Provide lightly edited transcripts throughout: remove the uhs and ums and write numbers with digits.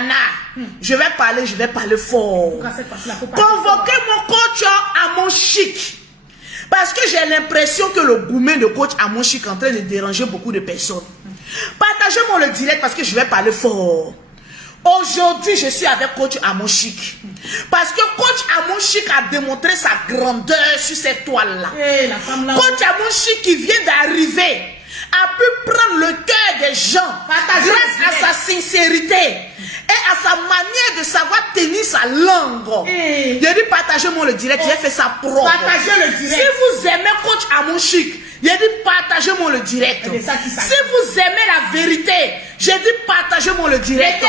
nanana. Je vais parler fort. Convoquez mon coach à mon chic. Parce que j'ai l'impression que le gourmet de coach à mon chic est en train de déranger beaucoup de personnes. Partagez-moi le direct parce que je vais parler fort. Aujourd'hui, je suis avec coach à mon chic. Parce que coach à mon chic a démontré sa grandeur sur cette toile-là. Coach à mon chic qui vient d'arriver a pu prendre le cœur des gens grâce à sa sincérité et à sa manière de savoir tenir sa langue. J'ai dit partagez-moi le direct, j'ai fait ça propre. Partagez le direct. Si vous aimez coach à mon chic, j'ai dit partagez-moi le direct. Si vous aimez la vérité, j'ai dit partagez-moi le direct.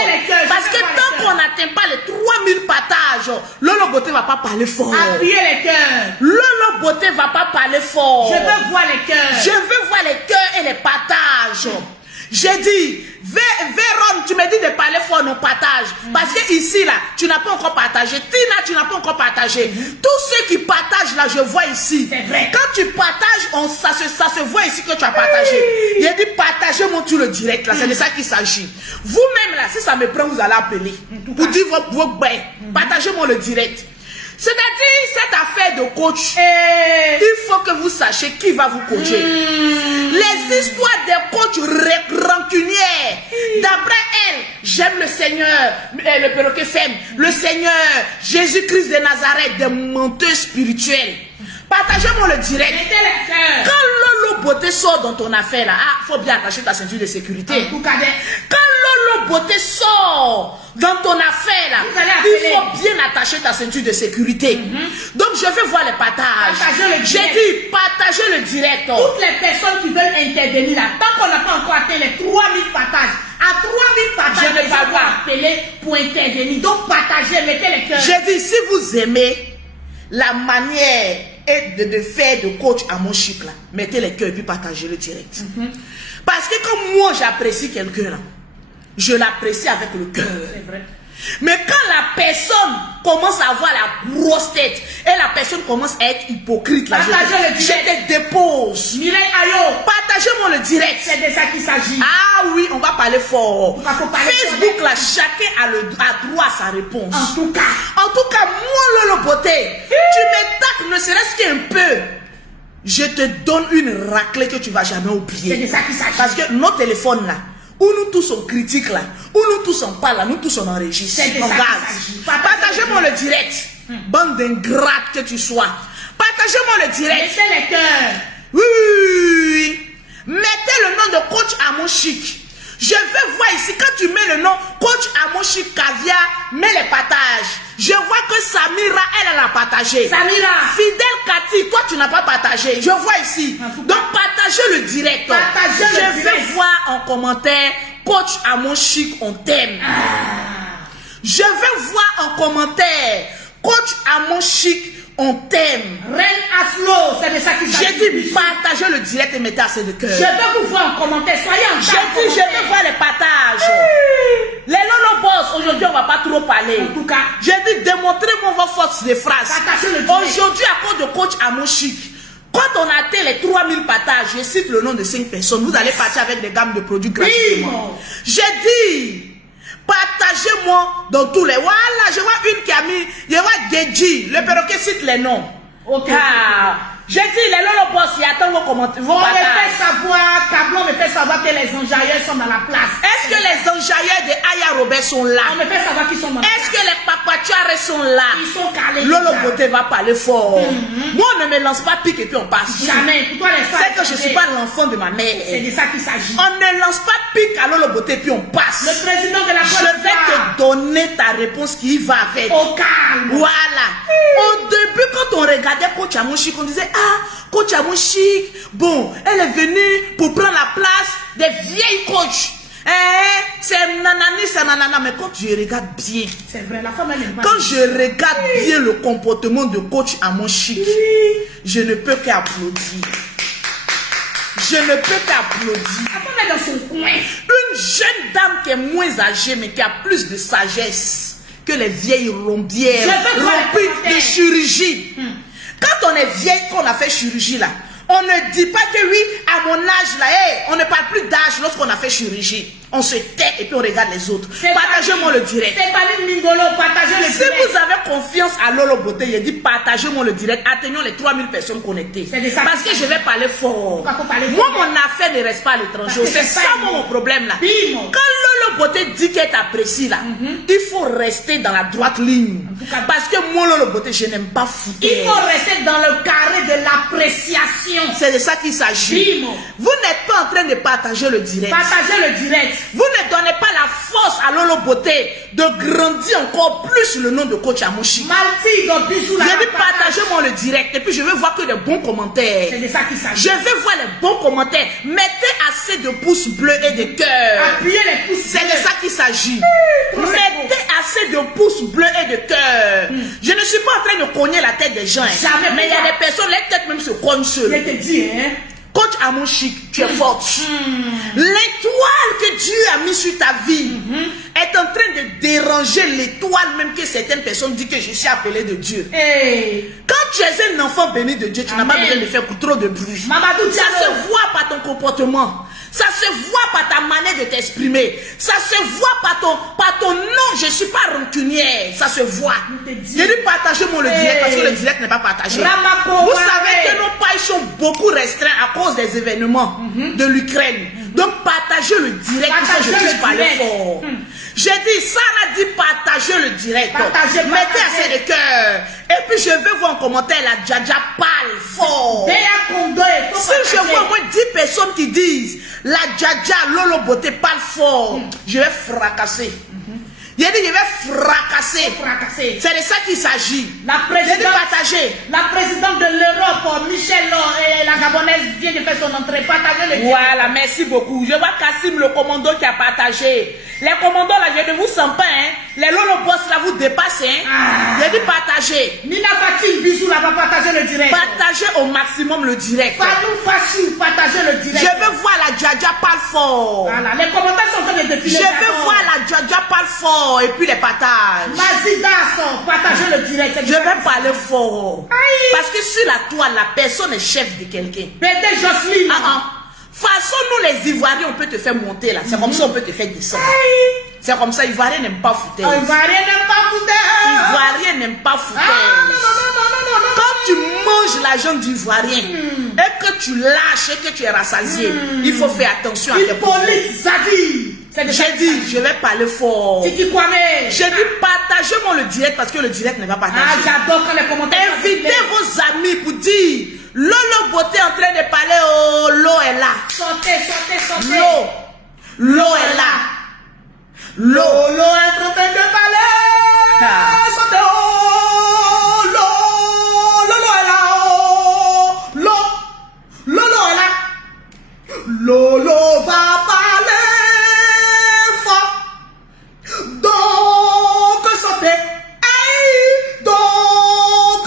Parce que tant qu'on n'atteint pas les 3000 partages, Lolo Beauté ne va pas parler fort. Appuyez les cœurs. Lolo Beauté ne va pas parler fort. Je veux voir les cœurs. Je veux voir les cœurs et les partages. J'ai dit, Véron, tu me dis de parler fort, non partage. Parce que ici, là, tu n'as pas encore partagé. Tina, tu n'as pas encore partagé. Tous ceux qui partagent, là, je vois ici. C'est vrai. Quand tu partages, ça se voit ici que tu as partagé. Il a dit, partagez-moi tout le direct, là. C'est de ça qu'il s'agit. Vous-même, là, si ça me prend, vous allez appeler. Pour dire vos bains. Partagez-moi le direct. C'est-à-dire, cette affaire de coach, il faut que vous sachiez qui va vous coacher. Les histoires des coachs rancunières, d'après elle, j'aime le Seigneur, le perroquet femme, le Seigneur, Jésus-Christ de Nazareth, des menteurs spirituels. Partagez-moi le direct. Quand Lolo Beauté sort dans ton affaire, là, faut bien attacher ta ceinture de sécurité. Quand Lolo Beauté sort dans ton affaire, là, il faut bien attacher ta ceinture de sécurité. Donc, je vais voir les partages. J'ai dit, partagez le direct. Toutes les personnes qui veulent intervenir là, tant qu'on n'a pas encore atteint les 3000 partages, à 3000 partages, je ne vais pas appeler pour intervenir. Donc, partagez, mettez les cœurs. J'ai dit, si vous aimez la manière de faire de coach à mon chic là, mettez les cœurs et puis partagez le direct. Parce que comme moi j'apprécie quelqu'un là, je l'apprécie avec le cœur. C'est vrai. Mais quand la personne commence à avoir la grosse tête et la personne commence à être hypocrite là, je te dépose. Mireille Ayo, partagez-moi le direct. C'est de ça qu'il s'agit. Ah oui, on va parler fort. Parler Facebook là, chacun a droit à sa réponse. En tout cas, moi Lolo Beauté, tu m'attaques ne serait-ce qu'un peu. Je te donne une raclée que tu vas jamais oublier. C'est de ça qu'il s'agit. Parce que nos téléphones là, où nous tous on critique là, où nous tous on parle là, nous tous on enregistre. C'est de ça qu'il s'agit. Partagez-moi le direct. Bande d'ingrates que tu sois. Partagez-moi le direct. Mettez les cœurs. Oui. Mettez le nom de coach à mon chic. Je veux voir ici, quand tu mets le nom coach à mon chic caviar, mets les partages. Je vois que Samira, elle a partagé. Samira. Fidèle Cathy, toi tu n'as pas partagé. Je vois ici. Donc partagez le direct. Je veux voir en commentaire coach à mon chic, on t'aime. Je veux voir en commentaire coach à mon chic, on t'aime. Reine Aslo, c'est de ça qu'il s'agit. J'ai dit partagez le direct et mettez assez de cœur. Je veux vous voir en commentaire. Soyez en J'ai dit, je veux voir les partages. Les Lolo Boss, aujourd'hui, on ne va pas trop parler. En tout cas, j'ai dit, démontrez-moi vos forces de phrases. Aujourd'hui, à cause de coach à mon chic, quand on atteint les 3000 partages, je cite le nom de 5 personnes, vous allez partir avec des gammes de produits gratuitement. J'ai dit, partagez-moi dans tous les... Voilà, je vois une qui a mis... Je vois Gedji, le perroquet cite les noms. Ok. J'ai dit, les Lolo Boss, il attend vos commentaires. On me fait savoir, Cablon me fait savoir que les enjailleurs sont dans la place. Est-ce que les enjailleurs de Aya Robert sont là? On me fait savoir qu'ils sont dans la place. Est-ce que les papatuares sont là? Ils sont calés. Lolo Beauté va parler fort. Moi, on ne me lance pas pique et puis on passe. Jamais. Pour toi, c'est que je ne suis pas l'enfant de ma mère. C'est de ça qu'il s'agit. On ne lance pas pique à Lolo Beauté puis on passe. Le président de la Côte d'Ivoire. Je vais te donner ta réponse qui va avec. Au calme. Voilà. Au début, quand on regardait Coach Amouchik, on disait, ah, Coach Amouchik, bon, elle est venue pour prendre la place des vieilles coachs. C'est nanani, c'est nanana. Mais quand je regarde bien, c'est vrai, la femme elle est quand je regarde bien le comportement de Coach Amouchik, je ne peux qu'applaudir. Je ne peux qu'applaudir. La femme est dans son coin. Une jeune dame qui est moins âgée, mais qui a plus de sagesse que les vieilles rombières remplies de chirurgie. Quand on est vieille, qu'on a fait chirurgie là, On ne dit pas que oui, à mon âge là, hey, on ne parle plus d'âge lorsqu'on a fait chirurgie. On se tait et puis on regarde les autres. Partagez-moi le direct. Stéphanie Mingolo, partagez le direct. Si vous avez confiance à Lolo Beauté, il dit partagez-moi le direct. Atteignons les 3000 personnes connectées. Parce que je vais parler fort. Moi, mon affaire ne reste pas à l'étranger. C'est ça mon problème là. Quand Lolo Beauté dit qu'elle t'apprécie là, il faut rester dans la droite ligne. Parce que moi, Lolo Beauté, je n'aime pas foutre. Il faut rester dans le carré de l'appréciation. C'est de ça qu'il s'agit. Vous n'êtes pas en train de partager le direct. Partagez le direct. Vous ne donnez pas la force à Lolo Beauté de grandir encore plus le nom de coach Amouchi. J'ai dit partagez-moi le direct et puis je veux voir que des bons commentaires. C'est de ça qu'il s'agit. Je veux voir les bons commentaires. Mettez assez de pouces bleus et de cœurs. Appuyez les pouces bleus. C'est de ça qu'il s'agit. Mettez assez de pouces bleus et de cœurs. Je ne suis pas en train de cogner la tête des gens. Jamais. Mais il y a des personnes, les têtes même se cognent seules. Je te dis, hein. Coach Amouchi, tu es forte. L'étoile que Dieu a mis sur ta vie est en train de déranger l'étoile même que certaines personnes disent que je suis appelé de Dieu. Quand tu es un enfant béni de Dieu, tu n'as pas besoin de faire trop de bruit. Ça se voit par ton comportement. Ça se voit par ta manière de t'exprimer. Ça se voit par ton nom. Je ne suis pas rancunière. Ça se voit. Je dis partagez-moi le direct parce que le direct n'est pas partagé. Vous savez que nos pages sont beaucoup restreints à cause des événements de l'Ukraine. Donc partagez le direct pour que je puisse parler fort. J'ai dit, Sarah dit partagez le direct. Mettez assez de cœur. Et puis je vais voir en commentaire la Djaja parle fort. Si je vois au moins 10 personnes qui disent la Djaja Lolo Beauté parle fort, je vais fracasser. Il a dit, je vais fracasser. C'est de ça qu'il s'agit. La présidente de l'Europe, Michel et la Gabonaise vient de faire son entrée. Partagez le direct. Voilà, merci beaucoup. Je vois Kassim, le commando, qui a partagé. Les commandos là, je ne vous sens pas, hein. Les Lolo Boss là vous dépassent, hein. J'ai dit partager. Nina Fatim, bisous là, va partager le direct. Partagez au maximum le direct. Fadou Fassou, partagez le direct. Je veux voir la Djaja parle fort. Voilà, les commentaires sont en train de défiler. Je veux voir la Djaja parle fort et puis les partages. Mazidas, partagez le direct. Je vais parler fort. Aïe. Parce que sur la toile, la personne est chef de quelqu'un. Pété Jocelyne. Façon, nous les Ivoiriens, on peut te faire monter là. C'est comme ça, on peut te faire descendre. C'est comme ça, Ivoiriens n'aiment pas foutre. Ivoiriens n'aiment pas foutre. Ivoiriens n'aiment pas foutre. Quand tu manges l'argent d'Ivoirien et que tu lâches et que tu es rassasié, il faut faire attention à tes propos. J'ai dit, je vais parler fort. J'ai dit, partagez-moi le direct parce que le direct n'est pas partagé. J'adore quand les commentaires. Invitez vos amis pour dire Lolo Beauté en train de parler. Oh, l'eau est là. Sortez. L'eau est là. L'eau est en train de parler. Sortez. Oh, l'eau est là. Oh, l'eau est là. Lolo va parler. Donc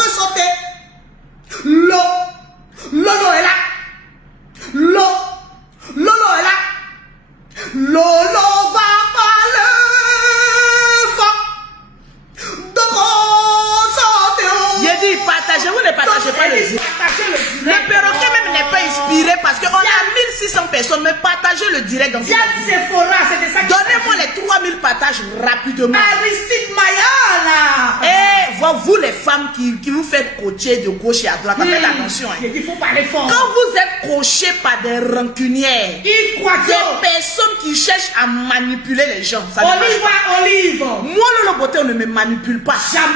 sortez, Lolo est là. Lolo est là. Lolo va parler fort. Donc sortez. J'ai dit partagez, vous ne partagez pas le direct. Le perroquet même n'est pas inspiré parce qu'on a 1600 personnes, mais partagez le direct dans donnez-moi les 3000 partages rapidement. Aristide Maya là. Vous les femmes qui vous faites coacher de gauche et à droite, faites attention. Il faut parler fort. Quand vous êtes coaché par des rancunières, des personnes qui cherchent à manipuler les gens. Olive. Moi Lolo Beauté, on ne me manipule pas. Moi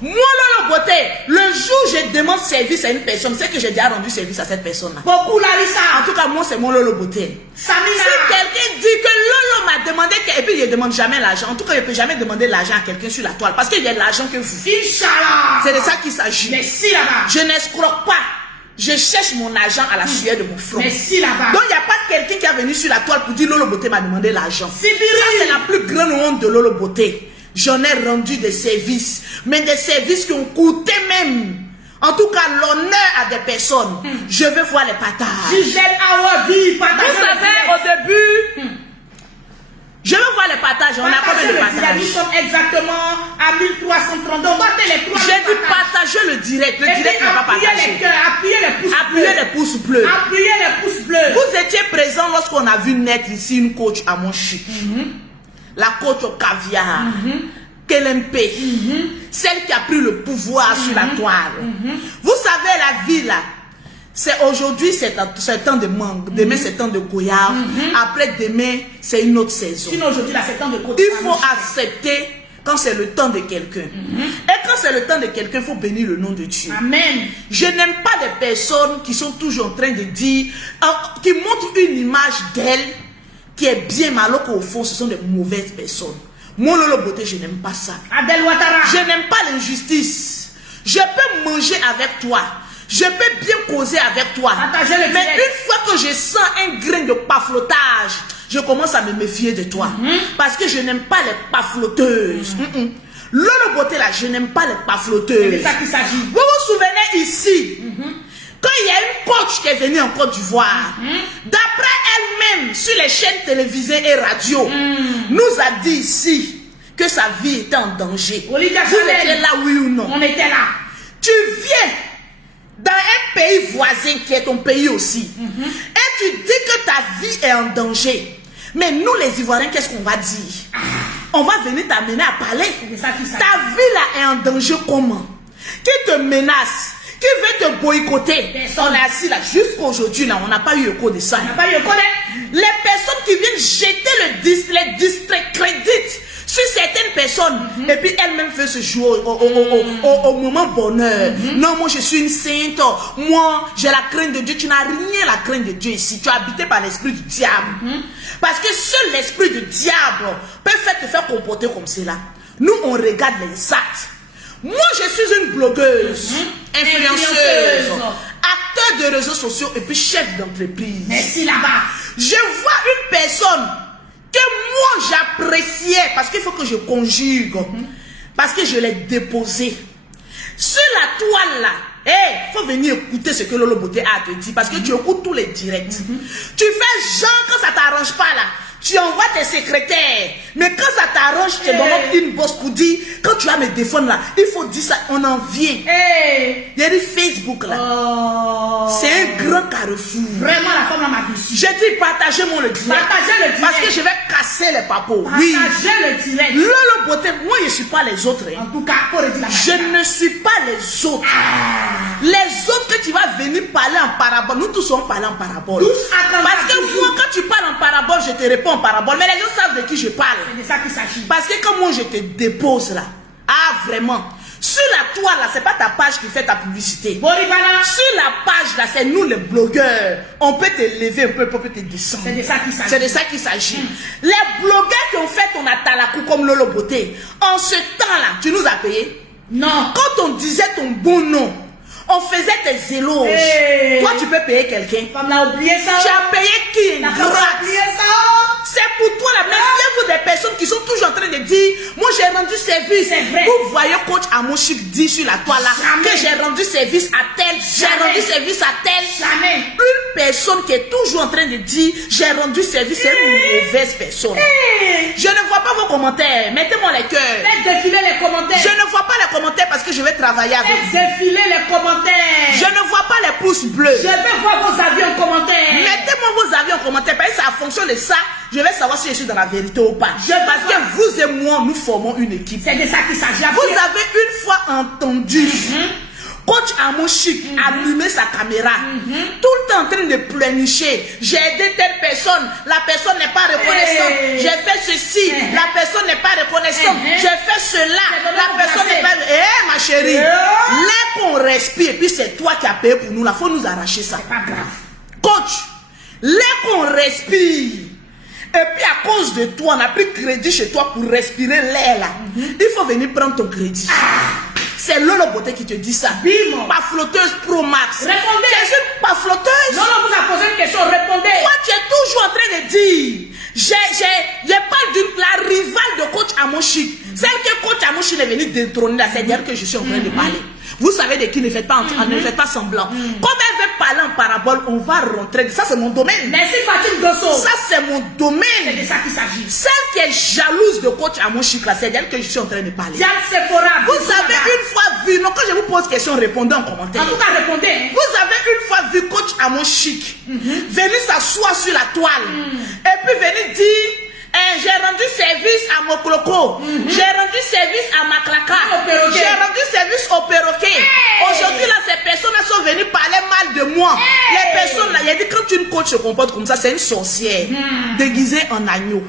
Lolo Beauté, le jour où je demande service à une personne, c'est que j'ai déjà rendu service à cette personne-là. Beaucoup Larissa. En tout cas, moi c'est mon Lolo Beauté. Samina. Si quelqu'un dit que Lolo m'a demandé, et puis il ne demande jamais l'argent, en tout cas, il ne peut jamais demander l'argent à quelqu'un sur la toile parce qu'il y a l'argent que vous. Inch'Allah. C'est de ça qu'il s'agit. Merci là-bas. Je n'escroque pas. Je cherche mon argent à la sueur de mon front. Merci là-bas. Donc il n'y a pas quelqu'un qui est venu sur la toile pour dire Lolo Beauté m'a demandé l'argent. Ça c'est la plus grande honte de Lolo Beauté. J'en ai rendu des services, mais des services qui ont coûté même. En tout cas, l'honneur à des personnes. Je veux voir les partages. Gisèle Awabi, partage. Vous savez, au début, je veux voir les partages. partages? On a combien de partages? Nous sommes exactement à 1332. On doit faire les 3000 J'ai dit partager le direct. Le direct n'a pas partagé. Appuyez les pouces bleus. Appuyez les pouces bleus. Appuyez les pouces bleus. Vous étiez présent lorsqu'on a vu naître ici une coach à mon chic. La coach au caviar. KLMP. Celle qui a pris le pouvoir sur la toile. Vous savez, la vie là, c'est aujourd'hui, c'est temps de mangue. Demain, c'est temps de goyave. Après, demain, c'est une autre saison. Sinon, aujourd'hui, là, c'est temps de coach. Il faut accepter quand c'est le temps de quelqu'un. Et quand c'est le temps de quelqu'un, il faut bénir le nom de Dieu. Amen. Je n'aime pas des personnes qui sont toujours en train de dire, qui montrent une image d'elle qui est bien, alors qu'au fond, ce sont des mauvaises personnes. Mon Lolo Beauté, je n'aime pas ça. Adèle Ouattara. Je n'aime pas l'injustice. Je peux manger avec toi. Je peux bien causer avec toi. Mais une fois que je sens un grain de paflotage, je commence à me méfier de toi. Parce que je n'aime pas les pafloteuses. Lolo Beauté, là, je n'aime pas les pafloteuses. C'est de ça qu'il s'agit. Vous vous souvenez ici, quand il y a une coach qui est venue en Côte d'Ivoire, d'après elle-même, sur les chaînes télévisées et radio, nous a dit ici que sa vie était en danger. Vous étiez là, oui ou non? On était là. Tu viens dans un pays voisin qui est ton pays aussi, et tu dis que ta vie est en danger. Mais nous, les Ivoiriens, qu'est-ce qu'on va dire? On va venir t'amener à parler. Ta vie là est en danger comment? Qui te menace? Qui veut te boycotter? On est assis là jusqu'aujourd'hui, là, on n'a pas eu écho de ça. On n'a pas eu écho de... Les personnes qui viennent jeter les district crédits sur certaines personnes, et puis elle-même fait ce jour au moment bonheur. Non, moi je suis une sainte, moi j'ai la crainte de Dieu. Tu n'as rien la crainte de Dieu ici. Tu es habité par l'esprit du diable. Parce que seul l'esprit du diable peut te faire comporter comme cela. Nous on regarde les actes. Moi je suis une blogueuse, influenceuse, acteur de réseaux sociaux et puis chef d'entreprise. Merci là-bas. Je vois une personne que moi j'appréciais parce qu'il faut que je conjugue, parce que je l'ai déposé sur la toile là. Il faut venir écouter ce que Lolo Beauté a à te dire parce que tu écoutes tous les directs. Tu fais genre quand ça t'arrange pas là, tu envoies tes secrétaires. Mais quand ça t'arrange, tu te donnes une bosse pour dire, quand tu as mes téléphones là, il faut dire ça, on en vient. Il y a du Facebook là. C'est un grand carrefour. Vraiment, la femme là m'a déçu. J'ai dit partagez-moi le direct. Partagez le direct. Parce que je vais casser les papos. Partagez le direct. Lolo Beauté, moi je ne suis pas les autres. En tout cas, faut le dire la je ne suis pas les autres. Les autres que tu vas venir parler en parabole, nous tous on parle en parabole. Parce que moi, quand tu parles en parabole, je te réponds en parabole. Mais les gens savent de qui je parle. C'est de ça qu'il s'agit. Parce que quand moi je te dépose là, vraiment, sur la toile là, c'est pas ta page qui fait ta publicité. Sur la page là, c'est nous les blogueurs. On peut te lever un peu, on peut te descendre. C'est de ça qu'il s'agit. C'est de ça qu'il s'agit. Les blogueurs qui ont fait ton atalakou comme Lolo Beauté, en ce temps là, tu nous as payé? Non. Quand on disait ton bon nom, on faisait tes éloges. Toi, tu peux payer quelqu'un. Femme l'a oublié ça. Tu as payé qui? La femme l'a oublié ça. C'est pour toi la méfiez-vous des personnes qui sont toujours en train de dire, moi j'ai rendu service. C'est vrai. Vous voyez coach Amoshik dit sur la toile là que j'ai rendu service à tel, j'ai rendu service à tel. Jamais. Une personne qui est toujours en train de dire, j'ai rendu service, c'est une mauvaise personne. Je ne vois pas vos commentaires. Mettez-moi les cœurs. Faites défiler les commentaires. Je ne vois pas les commentaires parce que je vais travailler avec vous. Faites défiler les commentaires. Je ne vois pas les pouces bleus. Je vais voir vos avis en commentaire. Mettez-moi vos avis en commentaire. Parce que c'est en fonction de ça, je vais savoir si je suis dans la vérité ou pas. Parce que vous et moi, nous formons une équipe. C'est de ça qu'il s'agit. Vous avez une fois entendu coach Amoshik allumer sa caméra, tout le temps en train de pleurnicher. J'ai aidé telle personne, la personne n'est pas reconnaissante. J'ai fait ceci, la personne n'est pas reconnaissante. J'ai fait cela, la personne n'est pas. Ma chérie, là qu'on respire, et puis c'est toi qui as payé pour nous, là, faut nous arracher ça. C'est pas grave. Coach, là qu'on respire. Et puis à cause de toi, on a pris crédit chez toi pour respirer l'air là. Il faut venir prendre ton crédit. C'est Lolo Beauté qui te dit ça. Pas flotteuse Pro Max. Répondez. Tu es une pas flotteuse. Non, vous a posé une question, répondez. Toi, tu es toujours en train de dire, j'ai pas d'une la rivale de coach Amoshik. Celle que coach Amoshik est venu détrôner là, c'est d'elle que je suis en train de parler. Vous savez de qui ne faites pas, ne faites pas semblant. Comme elle veut parler en parabole, on va rentrer. Ça, c'est mon domaine. Merci Fatim Dosso. Ça, c'est mon domaine. C'est de ça qu'il s'agit. Celle qui est jalouse de coach à mon chic, là, c'est d'elle que je suis en train de parler. Diane Sephora. Vous avez une fois vu, non, quand je vous pose question, répondez en commentaire. En tout cas, répondez. Hein. Vous avez une fois vu coach à mon chic venir s'asseoir sur la toile et puis venir dire j'ai rendu service à mon cloco, j'ai rendu service à ma claca, j'ai rendu service au perroquet. Aujourd'hui, là, ces personnes sont venues parler mal de moi. Les personnes là, il a dit quand une coach se comporte comme ça, c'est une sorcière déguisée en agneau.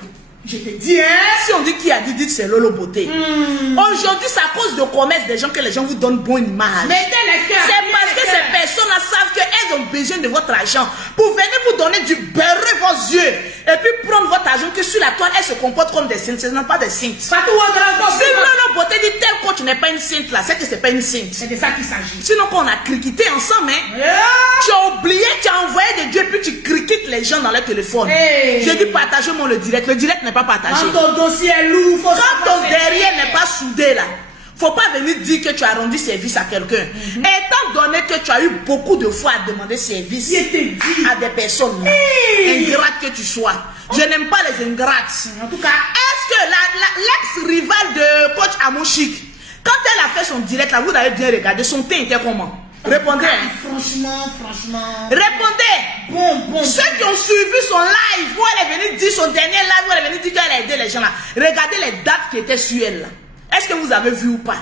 Je te dis, hein? Si on dit qui a dit, dites c'est Lolo Beauté. Aujourd'hui, c'est à cause de commerce des gens que les gens vous donnent bonne image. C'est parce que ces personnes-là savent qu'elles ont besoin de votre argent pour venir vous donner du beurre vos yeux et puis prendre votre argent que sur la toile, elles se comportent comme des saintes. Ce n'est pas des saintes. Si Lolo Beauté dit tel coach n'est pas une sainte là, c'est que c'est pas une sainte. C'est de ça qu'il s'agit. Sinon, quand on a criquité ensemble, hein, tu as oublié, tu as envoyé des dieux puis tu criquites les gens dans leur téléphone. J'ai dit partagez-moi le direct. Le direct n'est pas partagé. Quand ton dossier est lourd, faut quand ton derrière n'est pas soudé là, faut pas venir dire que tu as rendu service à quelqu'un. Étant donné que tu as eu beaucoup de fois à demander service à des personnes ingrates que tu sois. Je n'aime pas les ingrates. En tout cas, est-ce que l'ex-rival de coach Amoshik, quand elle a fait son direct là, vous avez bien regardé, son teint était comment? Répondez. Franchement. Répondez. Bon. Ceux qui ont suivi son live, où elle est venue dire son dernier live, où elle est venue dire qu'elle a aidé les gens là. Regardez les dates qui étaient sur elle là. Est-ce que vous avez vu ou pas?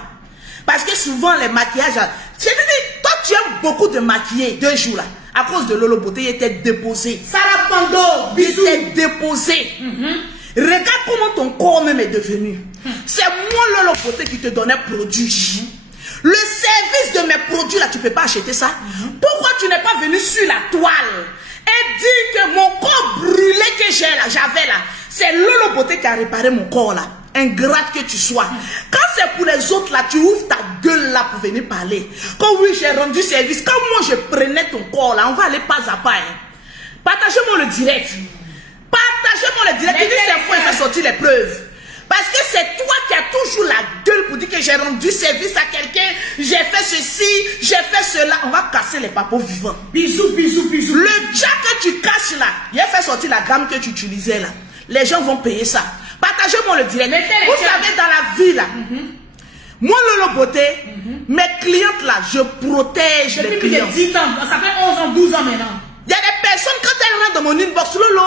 Parce que souvent les maquillages, je te dis, toi tu aimes beaucoup de maquiller 2 jours là. À cause de Lolo Beauté, il était déposé. Sarah Pando, bisous. Il était déposé. Regarde comment ton corps même est devenu. C'est moi Lolo Beauté qui te donnait produit. Le service de mes produits là, tu ne peux pas acheter ça. Pourquoi tu n'es pas venu sur la toile et dire que mon corps brûlé que j'ai là, j'avais là, c'est Lolo Beauté qui a réparé mon corps là. Ingrate que tu sois. Quand c'est pour les autres là, tu ouvres ta gueule là pour venir parler. Quand oui, j'ai rendu service, quand moi je prenais ton corps là, on va aller pas à pas. Hein. Partagez-moi le direct. Partagez-moi le direct. Tu dis c'est quoi, il fait sortir les preuves. Parce que c'est toi qui as toujours la gueule pour dire que j'ai rendu service à quelqu'un, j'ai fait ceci, j'ai fait cela. On va casser les papos vivants. Bisous. Le jack que tu caches là, il a fait sortir la gamme que tu utilisais là. Les gens vont payer ça. Partagez-moi le direct. Vous savez, dans la vie là, moi Lolo Beauté, mes clientes là, je protège les clients. Depuis 10 ans, ça fait 11 ans, 12 ans maintenant. Il y a des personnes, quand elles rentrent dans mon inbox, Lolo,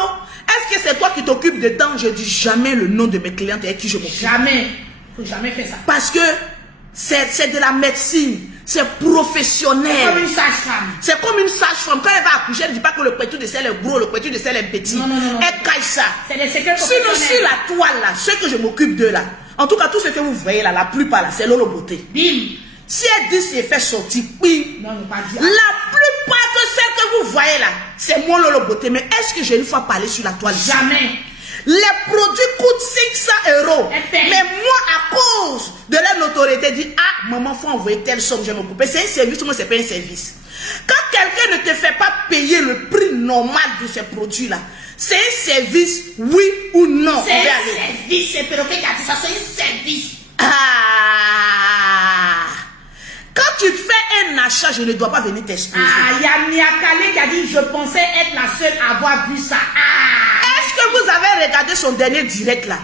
est-ce que c'est toi qui t'occupes de temps? Je dis jamais le nom de mes clientes avec qui je m'occupe. Jamais. Faut jamais faire ça. Parce que c'est de la médecine. C'est professionnel. C'est comme une sage-femme. C'est comme une sage-femme. Quand elle va accoucher, elle ne dit pas que le pétu de sel est gros, le pétu de sel est petit. Non. Elle cache ça. C'est des secrets Sinon, professionnels. sur la toile là, ceux que je m'occupe de là, en tout cas, tout ce que vous voyez là, la plupart là, c'est Lolo Beauté. Bim. Si elle dit c'est fait sortir, oui. Non, pas dire. La plupart de celles que vous voyez là, c'est moi Lolo Beauté. Mais est-ce que j'ai une fois parlé sur la toile? Jamais. Les produits coûtent 500 €. Mais moi, à cause de la notoriété, dit ah, maman, faut envoyer telle somme, je vais m'occuper. C'est un service, moi, c'est pas un service. Quand quelqu'un ne te fait pas payer le prix normal de ces produits-là, c'est un service, oui ou non? C'est un service, c'est perroquet qui a dit ça, c'est un service. Quand tu fais un achat, je ne dois pas venir t'exposer. Il y a Niakale qui a dit je pensais être la seule à avoir vu ça. Est-ce que vous avez regardé son dernier direct là?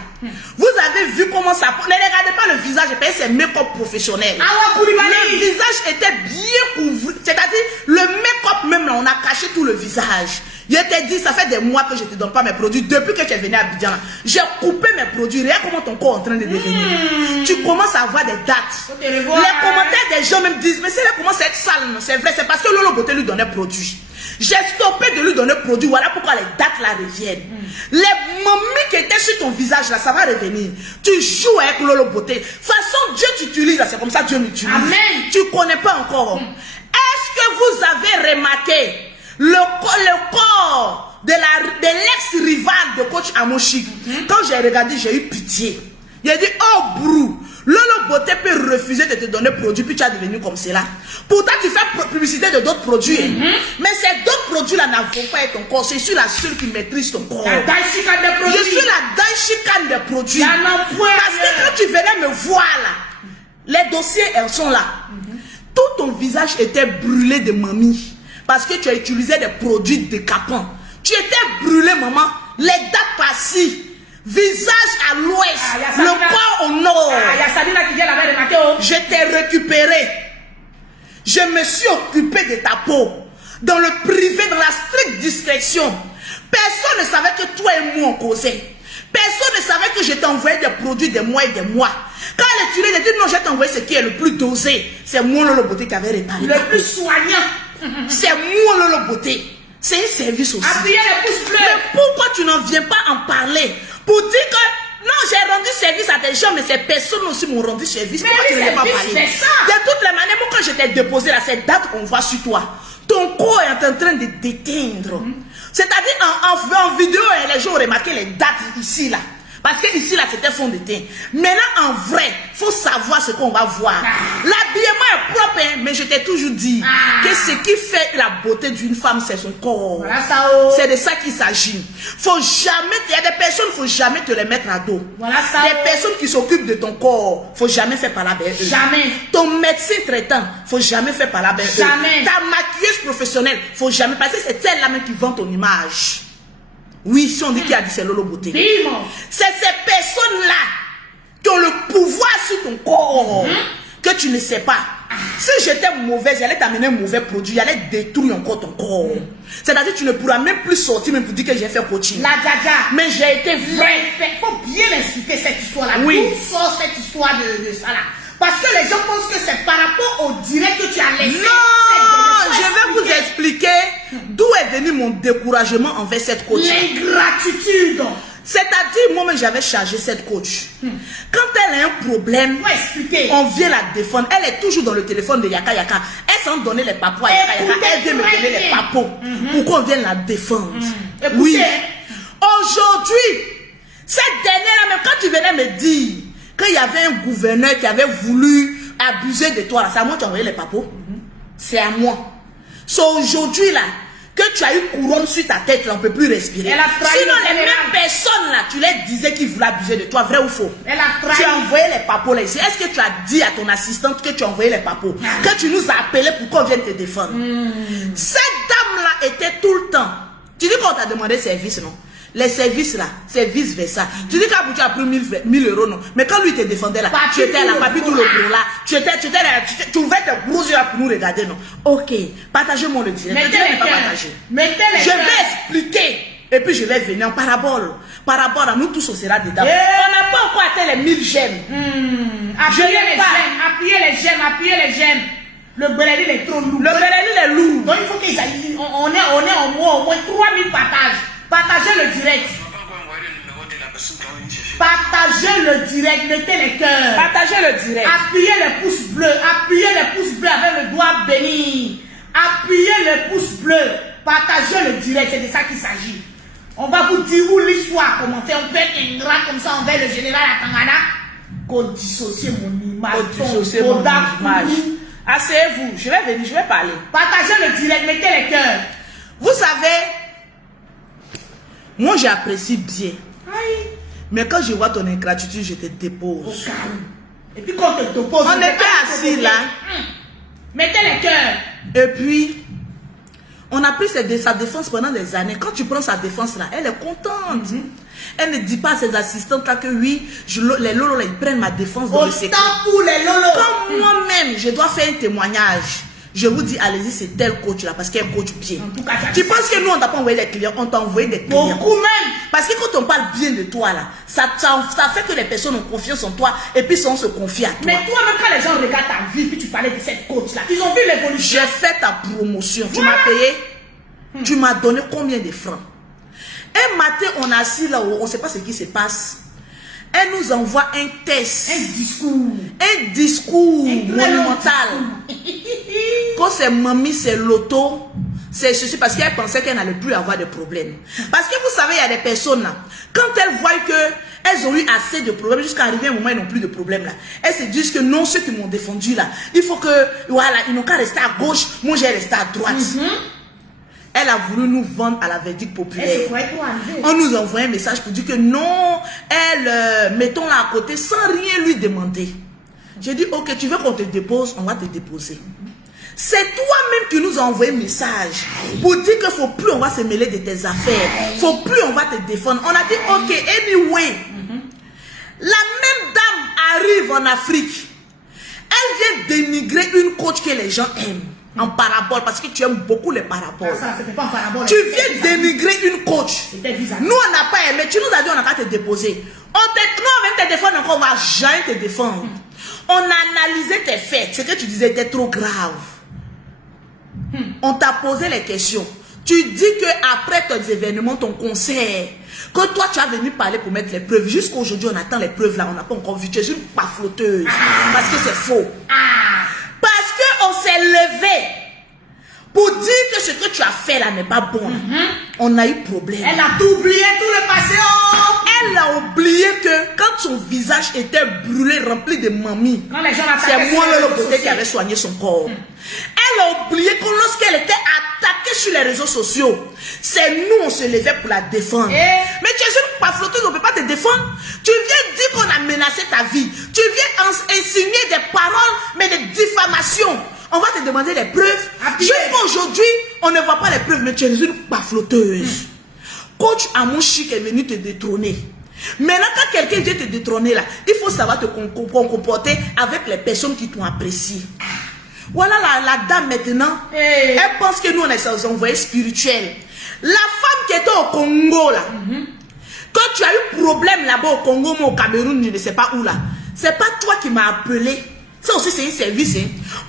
Vous avez vu comment ça... Ne regardez pas le visage, c'est make-up professionnel. Le visage était bien couvert. C'est-à-dire, le make-up même là, on a caché tout le visage. Je t'ai dit, ça fait des mois que je ne te donne pas mes produits. Depuis que tu es venu à Abidjan, j'ai coupé mes produits. Regarde comment ton corps est en train de devenir. Tu commences à avoir des dates. Les commentaires des gens même disent, mais c'est là comment c'est sale. C'est vrai, c'est parce que Lolo Beauté lui donnait produit. J'ai stoppé de lui donner produit. Voilà pourquoi les dates là reviennent. Les mamies qui étaient sur ton visage là, ça va revenir. Tu joues avec Lolo Beauté. Façon Dieu t'utilise là, c'est comme ça Dieu m'utilise. Amen. Tu connais pas encore. Est-ce que vous avez remarqué le corps de l'ex-rival de coach Amoshik? Quand j'ai regardé, j'ai eu pitié. J'ai dit, oh brou, Lolo Beauté peut refuser de te donner produit, puis tu as devenu comme cela. Pourtant, tu fais publicité de d'autres produits. Mais ces d'autres produits-là n'avont pas ton corps. Je suis la seule qui maîtrise ton corps. La daishikane des produits. Je suis la daishikane des produits. Parce que quand tu venais me voir là, les dossiers, elles sont là. Tout ton visage était brûlé de mamie. parce que tu as utilisé des produits décapants. Tu étais brûlé, maman. Les dates passées. Visage à l'ouest, le corps au nord. Je t'ai récupéré. Je me suis occupé de ta peau. Dans le privé, dans la stricte discrétion. Personne ne savait que toi et moi on causait. Personne ne savait que je t'envoyais des produits des mois et des mois. Quand elle est tuée, j'ai dit non, je t'ai envoyé ce qui est le plus dosé. C'est moi Lolo Beauté qui avait réparé. Le plus soignant. C'est moi Lolo Beauté. C'est un service aussi. Appuyez les pouces bleus. Mais pourquoi tu n'en viens pas en parler? Pour dire que non, j'ai rendu service à des gens, mais ces personnes aussi m'ont rendu service. Mais pourquoi tu ne viens pas parler? ça. De toutes les manières, moi, quand je t'ai déposé là, cette date qu'on voit sur toi, ton corps est en train de déteindre. C'est-à-dire en vidéo, les gens ont remarqué les dates ici là. Parce que ici là, c'était fond de teint. Maintenant, en vrai, il faut savoir ce qu'on va voir. L'habillement est propre, hein, mais je t'ai toujours dit que ce qui fait la beauté d'une femme, c'est son corps. Voilà ça, oh. C'est de ça qu'il s'agit. Faut jamais, il y a des personnes, faut jamais te les mettre à dos. Voilà ça, des personnes qui s'occupent de ton corps, faut jamais faire parler avec eux. Jamais. Ton médecin traitant, faut jamais faire parler avec eux. Jamais. Ta maquilleuse professionnelle, faut jamais, parce que c'est celle-là même qui vend ton image. Oui, si on dit qu'il y a dit c'est Lolo Beauté. C'est ces personnes-là qui ont le pouvoir sur ton corps que tu ne sais pas. Si j'étais mauvaise, j'allais t'amener un mauvais produit, j'allais détruire encore ton corps. C'est-à-dire que tu ne pourras même plus sortir même pour dire que j'ai fait coaching. La Djaja. Mais j'ai été vrai. Il faut bien expliquer cette histoire-là. Oui. D'où sort cette histoire de ça là? Parce que les gens pensent que c'est par rapport au direct que tu as laissé. Non, je vais vous expliquer d'où est venu mon découragement envers cette coach. L'ingratitude. C'est-à-dire, moi-même, j'avais chargé cette coach. Quand elle a un problème, on vient la défendre. Elle est toujours dans le téléphone de Yaka Yaka. Elle s'en donnait les papos à Yaka Yaka. Elle vient me donner les papos pour qu'on vienne la défendre. Oui. Aujourd'hui, cette dernière-là, même quand tu venais me dire qu'il y avait un gouverneur qui avait voulu abuser de toi, c'est à moi que tu as envoyé les papos. C'est à moi. C'est aujourd'hui là que tu as eu couronne sur ta tête, on ne peut plus respirer. Sinon, les mêmes personnes là, tu les disais qu'ils voulaient abuser de toi, vrai ou faux? Tu as envoyé les papos là ici. Est-ce que tu as dit à ton assistante que tu as envoyé les papos? Que tu nous as appelé pour qu'on vienne te défendre? Cette dame là était tout le temps. Tu dis qu'on t'a demandé service, non? Les services là, c'est vice versa. Tu dis qu'Abou tu as pris 1000 euros, non? Mais quand lui te défendait là, tu étais là, papi tout le gros là, tu ouvrais tes gros yeux pour nous regarder, non? Ok, partagez-moi le direct. Je vais expliquer. Et puis je vais venir en parabole. Parabole, nous tous on sera dedans. On n'a pas encore atteint les 1000 j'aime. Appuyez les j'aime. Le Bélénil est trop lourd. Le Bélénil est lourd. Donc il faut qu'ils aillent. On est en moins 3000 partages. Partagez le direct. Partagez le direct, mettez les cœurs. Partagez le direct. Appuyez les pouces bleus. Appuyez les pouces bleus avec le doigt béni. Appuyez les pouces bleus. Partagez le direct, c'est de ça qu'il s'agit. On va vous dire où l'histoire a commencé. On peut être ingrat comme ça envers le général Atangana. Qu'on dissocie mon image. Qu'on dissocie mon image. Asseyez-vous, je vais venir, je vais parler. Partagez le direct, mettez les cœurs. Vous savez, moi j'apprécie bien. Aïe. Mais quand je vois ton ingratitude, je te dépose. Au calme. Et puis quand on te dépose, on était assis là. Mettez les cœurs. Et puis, on a pris sa défense pendant des années. Quand tu prends sa défense là, elle est contente. Elle ne dit pas à ses assistantes là que oui, les lolos là, ils prennent ma défense dans le secret. Pour les lolos. Comme moi-même, je dois faire un témoignage. Je vous dis, allez-y, c'est tel coach là, parce qu'elle coach bien. En tout cas, tu penses que nous, on t'a pas envoyé des clients, on t'a envoyé des clients. Beaucoup même. Parce que quand on parle bien de toi là, ça fait que les personnes ont confiance en toi et puis on se confie à toi. Mais toi-même, quand les gens regardent ta vie, puis tu parlais de cette coach là, ils ont vu l'évolution. J'ai fait ta promotion. Tu m'as payé. Tu m'as donné combien de francs? Un matin, on est assis là-haut, on ne sait pas ce qui se passe. Elle nous envoie un test. Un discours monumental. Quand c'est mamie, c'est l'auto, c'est ceci, parce qu'elle pensait qu'elle n'allait plus avoir de problème. Parce que vous savez, il y a des personnes là, quand elles voient qu'elles ont eu assez de problèmes, jusqu'à arriver un moment, elles n'ont plus de problème là. Elles se disent que non, ceux qui m'ont défendu là, il faut que, voilà, ils n'ont qu'à rester à gauche, moi j'ai resté à droite. Elle a voulu nous vendre à la verdict populaire. On nous envoie un message pour dire que non, elle, mettons-la à côté sans rien lui demander. J'ai dit, ok, tu veux qu'on te dépose, on va te déposer. C'est toi-même qui nous a envoyé un message pour dire qu'il ne faut plus on va se mêler de tes affaires. Il ne faut plus on va te défendre. On a dit, ok, anyway. La même dame arrive en Afrique. Elle vient dénigrer une coach que les gens aiment. En parabole, parce que tu aimes beaucoup les paraboles. C'était pas en parabole. Tu viens dénigrer une coach. Nous, on n'a pas aimé. Tu nous as dit, on n'a qu'à te déposer. Nous, on va te défendre encore, on va jamais te défendre. On a analysé tes faits. Ce que tu disais était trop grave. On t'a posé les questions. Tu dis que après tes événements, ton concert, que toi tu as venu parler pour mettre les preuves. Jusqu'à aujourd'hui, on attend les preuves là, on n'a pas encore vu. Tu es une pafloteuse. Parce que c'est faux. Parce qu'on s'est levé pour dire que ce que tu as fait là n'est pas bon. On a eu problème. Elle a tout oublié, tout le passé. Oh. Elle a oublié que quand son visage était brûlé, rempli de mamie, c'est moi le beauté qui avait soigné son corps. Elle a oublié que lorsqu'elle était attaquée sur les réseaux sociaux, c'est nous on se levait pour la défendre. Mais tu es une pafloteuse, on ne peut pas te défendre. Tu viens dire qu'on a menacé ta vie. Tu viens insinuer des paroles, mais des diffamations. On va te demander les preuves. Jusqu'à aujourd'hui, on ne voit pas les preuves, mais tu es une pafloteuse. Coach Amon Chic est venu te détrôner. Maintenant, quand quelqu'un vient te détrôner là, il faut savoir te comporter avec les personnes qui t'ont apprécié. Voilà la dame maintenant. Elle pense que nous on est ses envoyés spirituels. La femme qui était au Congo là, quand tu as eu problème là-bas au Congo, au Cameroun, je ne sais pas où là, c'est pas toi qui m'as appelé. Ça aussi c'est un service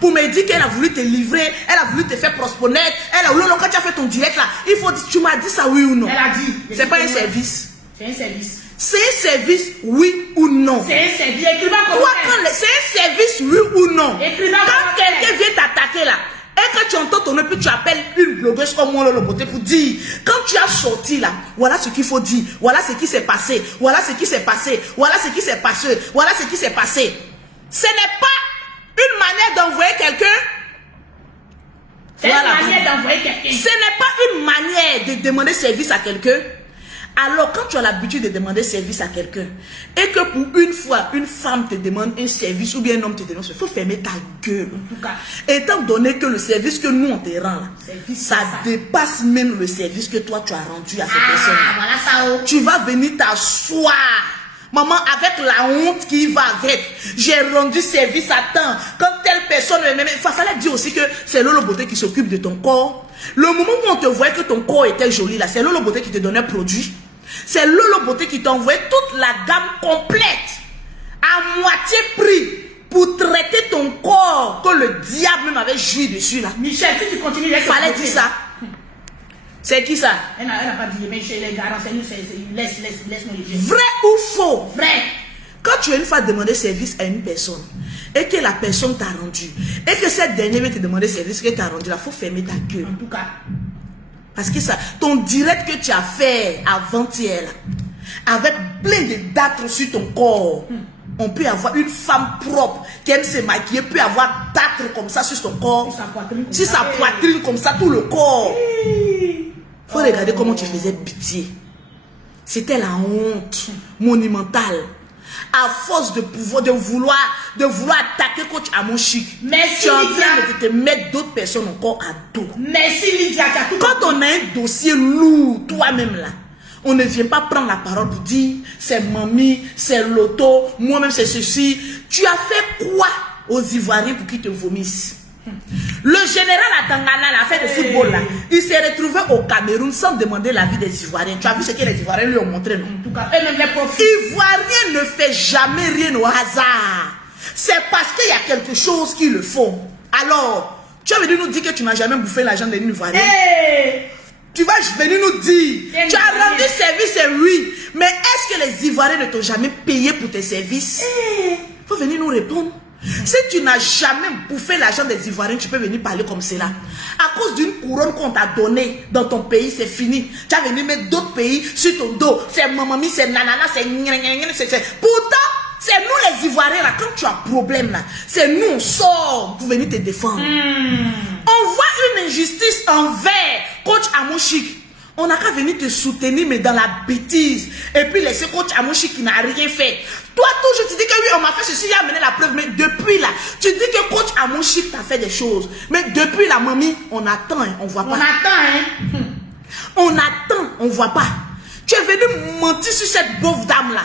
pour me dire qu'elle a voulu te livrer, elle a voulu te faire prosponnette, elle a voulu, quand tu as fait ton direct là, il faut dire, tu m'as dit ça oui ou non. Elle a dit. C'est pas un service. C'est un service. C'est un service oui ou non. C'est un service. C'est un service oui ou non. Quand quelqu'un vient t'attaquer là, et que tu entends ton nom, puis tu appelles une blogueuse comme moi, le beauté, pour dire, quand tu as sorti là, voilà ce qu'il faut dire, voilà ce qui s'est passé, voilà ce qui s'est passé, voilà ce qui s'est passé, voilà ce qui s'est passé. Ce n'est pas une manière d'envoyer quelqu'un. C'est une manière d'envoyer quelqu'un. Ce n'est pas une manière de demander service à quelqu'un. Alors, quand tu as l'habitude de demander service à quelqu'un, et que pour une fois, une femme te demande un service, ou bien un homme te demande, il faut fermer ta gueule. En tout cas, étant donné que le service que nous, on te rend, là, ça dépasse même le service que toi, tu as rendu à ces personnes. Voilà ça. Tu vas venir t'asseoir. Maman, avec la honte qui va avec, j'ai rendu service à temps. Quand telle personne il fallait dire aussi que c'est Lolo Beauté qui s'occupe de ton corps. Le moment où on te voyait que ton corps était joli, là, c'est Lolo Beauté qui te donnait produit. C'est Lolo Beauté qui t'envoyait toute la gamme complète à moitié prix pour traiter ton corps que le diable même avait joui dessus là. Michel, si tu continues, il fallait dire ça. C'est qui ça? Elle n'a pas dit, mais chez les gars, laisse-moi le dire. Vrai ou faux? Vrai. Quand tu as une fois demandé service à une personne et que la personne t'a rendu et que cette dernière vient te demander service que tu as rendu, il faut fermer ta gueule. En tout cas. Parce que ça, ton direct que tu as fait avant-hier, avec plein de dates sur ton corps, on peut avoir une femme propre qui aime se maquiller, peut avoir dates comme ça sur son corps, sur sa poitrine comme ça, tout le corps. Faut regarder comment tu faisais pitié. C'était la honte monumentale. À force de pouvoir, de vouloir attaquer coach Amon Chic. Merci tu es en Lydia. train de te mettre d'autres personnes encore à dos. Merci Lydia. Quand on a un dossier lourd, toi-même là, on ne vient pas prendre la parole pour dire c'est mamie, c'est l'auto, moi-même c'est ceci. Tu as fait quoi aux Ivoiriens pour qu'ils te vomissent? Le général Atangana, l'affaire de football là, il s'est retrouvé au Cameroun sans demander l'avis des Ivoiriens. Tu as vu ce que les Ivoiriens lui ont montré, non? En tout cas, eux-mêmes les profils. Ivoirien ne fait jamais rien au hasard. C'est parce qu'il y a quelque chose qu'ils le font. Alors, tu as venu nous dire que tu n'as jamais bouffé l'argent des Ivoiriens. Tu vas venir nous dire, tu as rendu service, c'est oui. Mais est-ce que les Ivoiriens ne t'ont jamais payé pour tes services? Il faut venir nous répondre. Si tu n'as jamais bouffé l'argent des Ivoiriens, tu peux venir parler comme cela. À cause d'une couronne qu'on t'a donnée dans ton pays, c'est fini. Tu as venu mettre d'autres pays sur ton dos. C'est mamami, c'est nanana, c'est... Pourtant, c'est nous les Ivoiriens, là, quand tu as un problème, là, c'est nous, on sort pour venir te défendre. On voit une injustice envers coach Amon Chic. On n'a qu'à venir te soutenir, mais dans la bêtise. Et puis laisser coach Amouchi qui n'a rien fait. Toi, toujours, tu dis que oui, on m'a fait ceci, il a amené la preuve. Mais depuis là, tu dis que coach Amouchi t'a fait des choses. Mais depuis la mamie, on attend, hein, on voit pas. On attend, hein. On attend, on voit pas. Tu es venu mentir sur cette pauvre dame-là.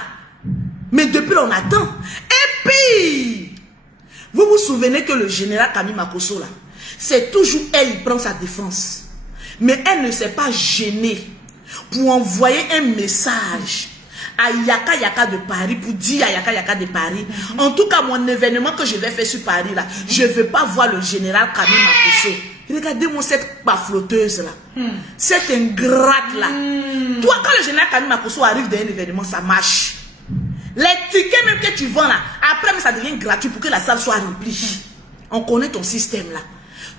Mais depuis là, on attend. Et puis, vous vous souvenez que le général Camille Makosso, là, c'est toujours elle qui prend sa défense. Mais elle ne s'est pas gênée pour envoyer un message à Yaka Yaka de Paris, pour dire à Yaka Yaka de Paris, en tout cas, mon événement que je vais faire sur Paris, là, je ne veux pas voir le général Camille Makosso. Regardez-moi cette baflotteuse là, cette ingrate là. Toi, quand le général Camille Makosso arrive dans un événement, ça marche. Les tickets même que tu vends là, après, mais ça devient gratuit pour que la salle soit remplie. On connaît ton système là.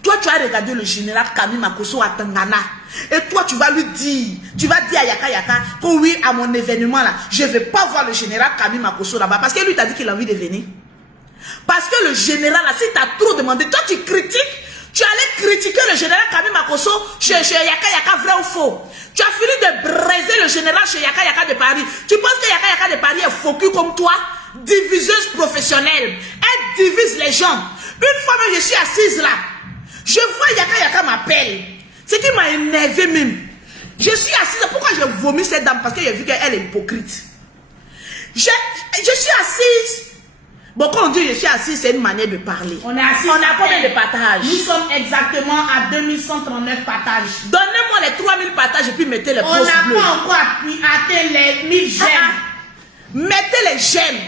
Toi, tu as regardé le général Camille Makosso à Tangana. Et toi, tu vas lui dire, tu vas dire à Yaka Yaka que oui, à mon événement là, je ne vais pas voir le général Camille Makosso là-bas. Parce que lui t'a dit qu'il a envie de venir. Parce que le général là, si tu as trop demandé, toi tu critiques, tu allais critiquer le général Camille Makosso chez Yaka Yaka, vrai ou faux. Tu as fini de braiser le général chez Yaka Yaka de Paris. Tu penses que Yaka Yaka de Paris est focus comme toi? Diviseuse professionnelle. Elle divise les gens. Une fois que je suis assise là, je vois Yaka Yaka m'appelle. Ce qui m'a énervé même. Je suis assise. Pourquoi j'ai vomi cette dame? Parce que j'ai vu qu'elle est hypocrite. Je suis assise. Bon, quand on dit je suis assise, c'est une manière de parler. On est assis. On a combien de partages? Nous sommes exactement à 2139 partages. Donnez-moi les 3000 partages et puis mettez les pouces bleus. On n'a pas encore atteint les 1000 j'aime. Mettez les j'aime.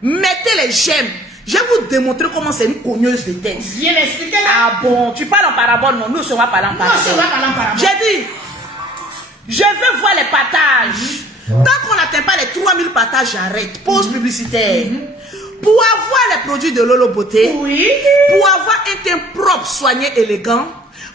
Mettez les j'aime. Je vais vous démontrer comment c'est une cogneuse de tête. Viens m'expliquer là. Ah bon, tu parles en parabole, non? Nous, on va parler en parabole. Nous, on va parler en parabole. J'ai dit, je veux voir les partages. Tant qu'on n'atteint pas les 3000 partages, j'arrête. Pause publicitaire. Pour avoir les produits de Lolo Beauté, oui, pour avoir un teint propre, soigné, élégant,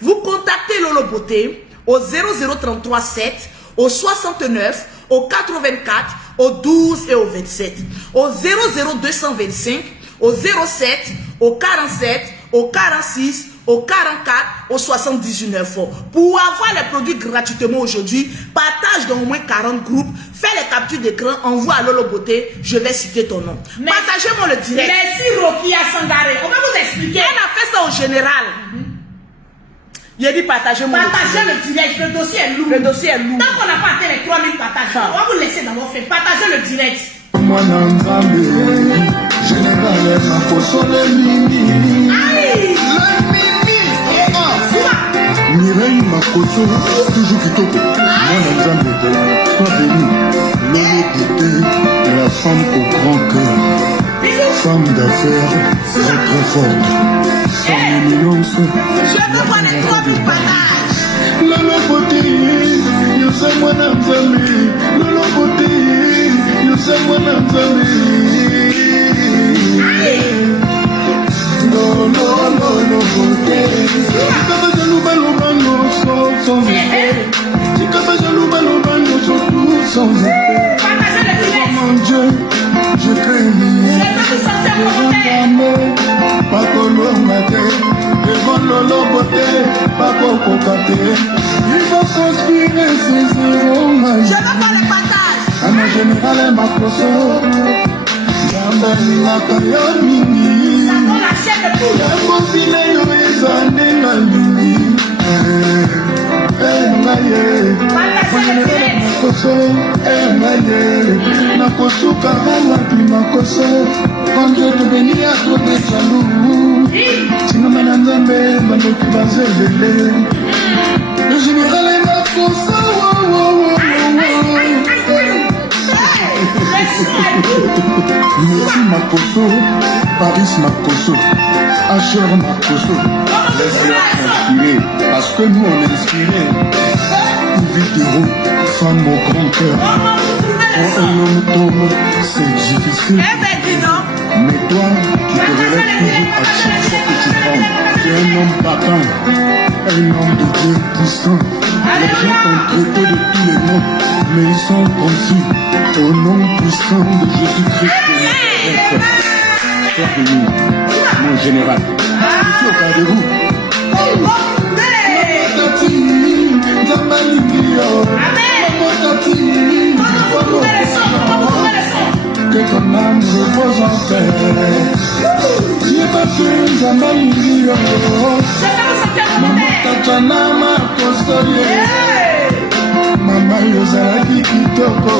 vous contactez Lolo Beauté au 0033 7, au 69, au 84, au 12 et au 27, au 00225, au 07, au 47, au 46, au 44, au 79. Pour avoir les produits gratuitement aujourd'hui, partage dans au moins 40 groupes, fais les captures d'écran, envoie à Lolo Beauté, je vais citer ton nom. Partagez-moi le direct. Merci Rokia Sangare. On va vous expliquer. Elle a fait ça au général. Il a dit partagez-moi. Partagez le direct, le dossier est lourd. Le dossier est lourd. Tant qu'on n'a pas atteint les 3000 partages, on va vous laisser dans vos faits. Partagez le direct. Moi général Makosso le mimi. Aïe! Mireille Makosso, toujours kitoko. Moi Nzambe, sois béni. Lolo Beauté, la femme au grand cœur. Femme d'affaires, très très forte. Femme éminence. Je veux voir les 3000 partages. Lolo Beauté, you say moi Nzambe. Lolo Beauté, you say moi Nzambe. No, no, no, no, beauté. Chikaba jaloux balobano sans effet. Chikaba jaloux balobano surtout sans effet. Partagez le direct. Mon Dieu, je crie. Pas colomate, devant Lolo Beauté, pas cococate. Il va conspirer ses zéros magiques. Je veux voir les partages. À mon général Makosso, Jambani Nakayo Mini. Ça donne la chaîne de poule. La confine yo ezane na Mini. Partagez le direct. Makosso, Nakosuka wapi Makosso. Quand Dieu te bénit à toi de jaloux. Sinon Nzambe bandoki bazelele. Le général est Makosso. Merci Makosso, Paris Makosso, Asher Makosso. Laisse-leur inspirer, parce que nous on est inspirés. Vidéo, femme au grand cœur. Pour un homme d'homme, c'est difficile. Mais toi, qui te relèves toujours à chaque fois que tu prends, tu es un homme battant, un homme de Dieu puissant. Les gens t'ont traité de tous les noms, mais ils sont confus au nom puissant de Jésus-Christ de Nazareth. Sois béni, mon général. Je suis au cas de vous. Que ton âme repose en paix. Dieu m'a fait Zambalio. Maman Tachana m'a consolé. Maman Yozalaki Kitoko.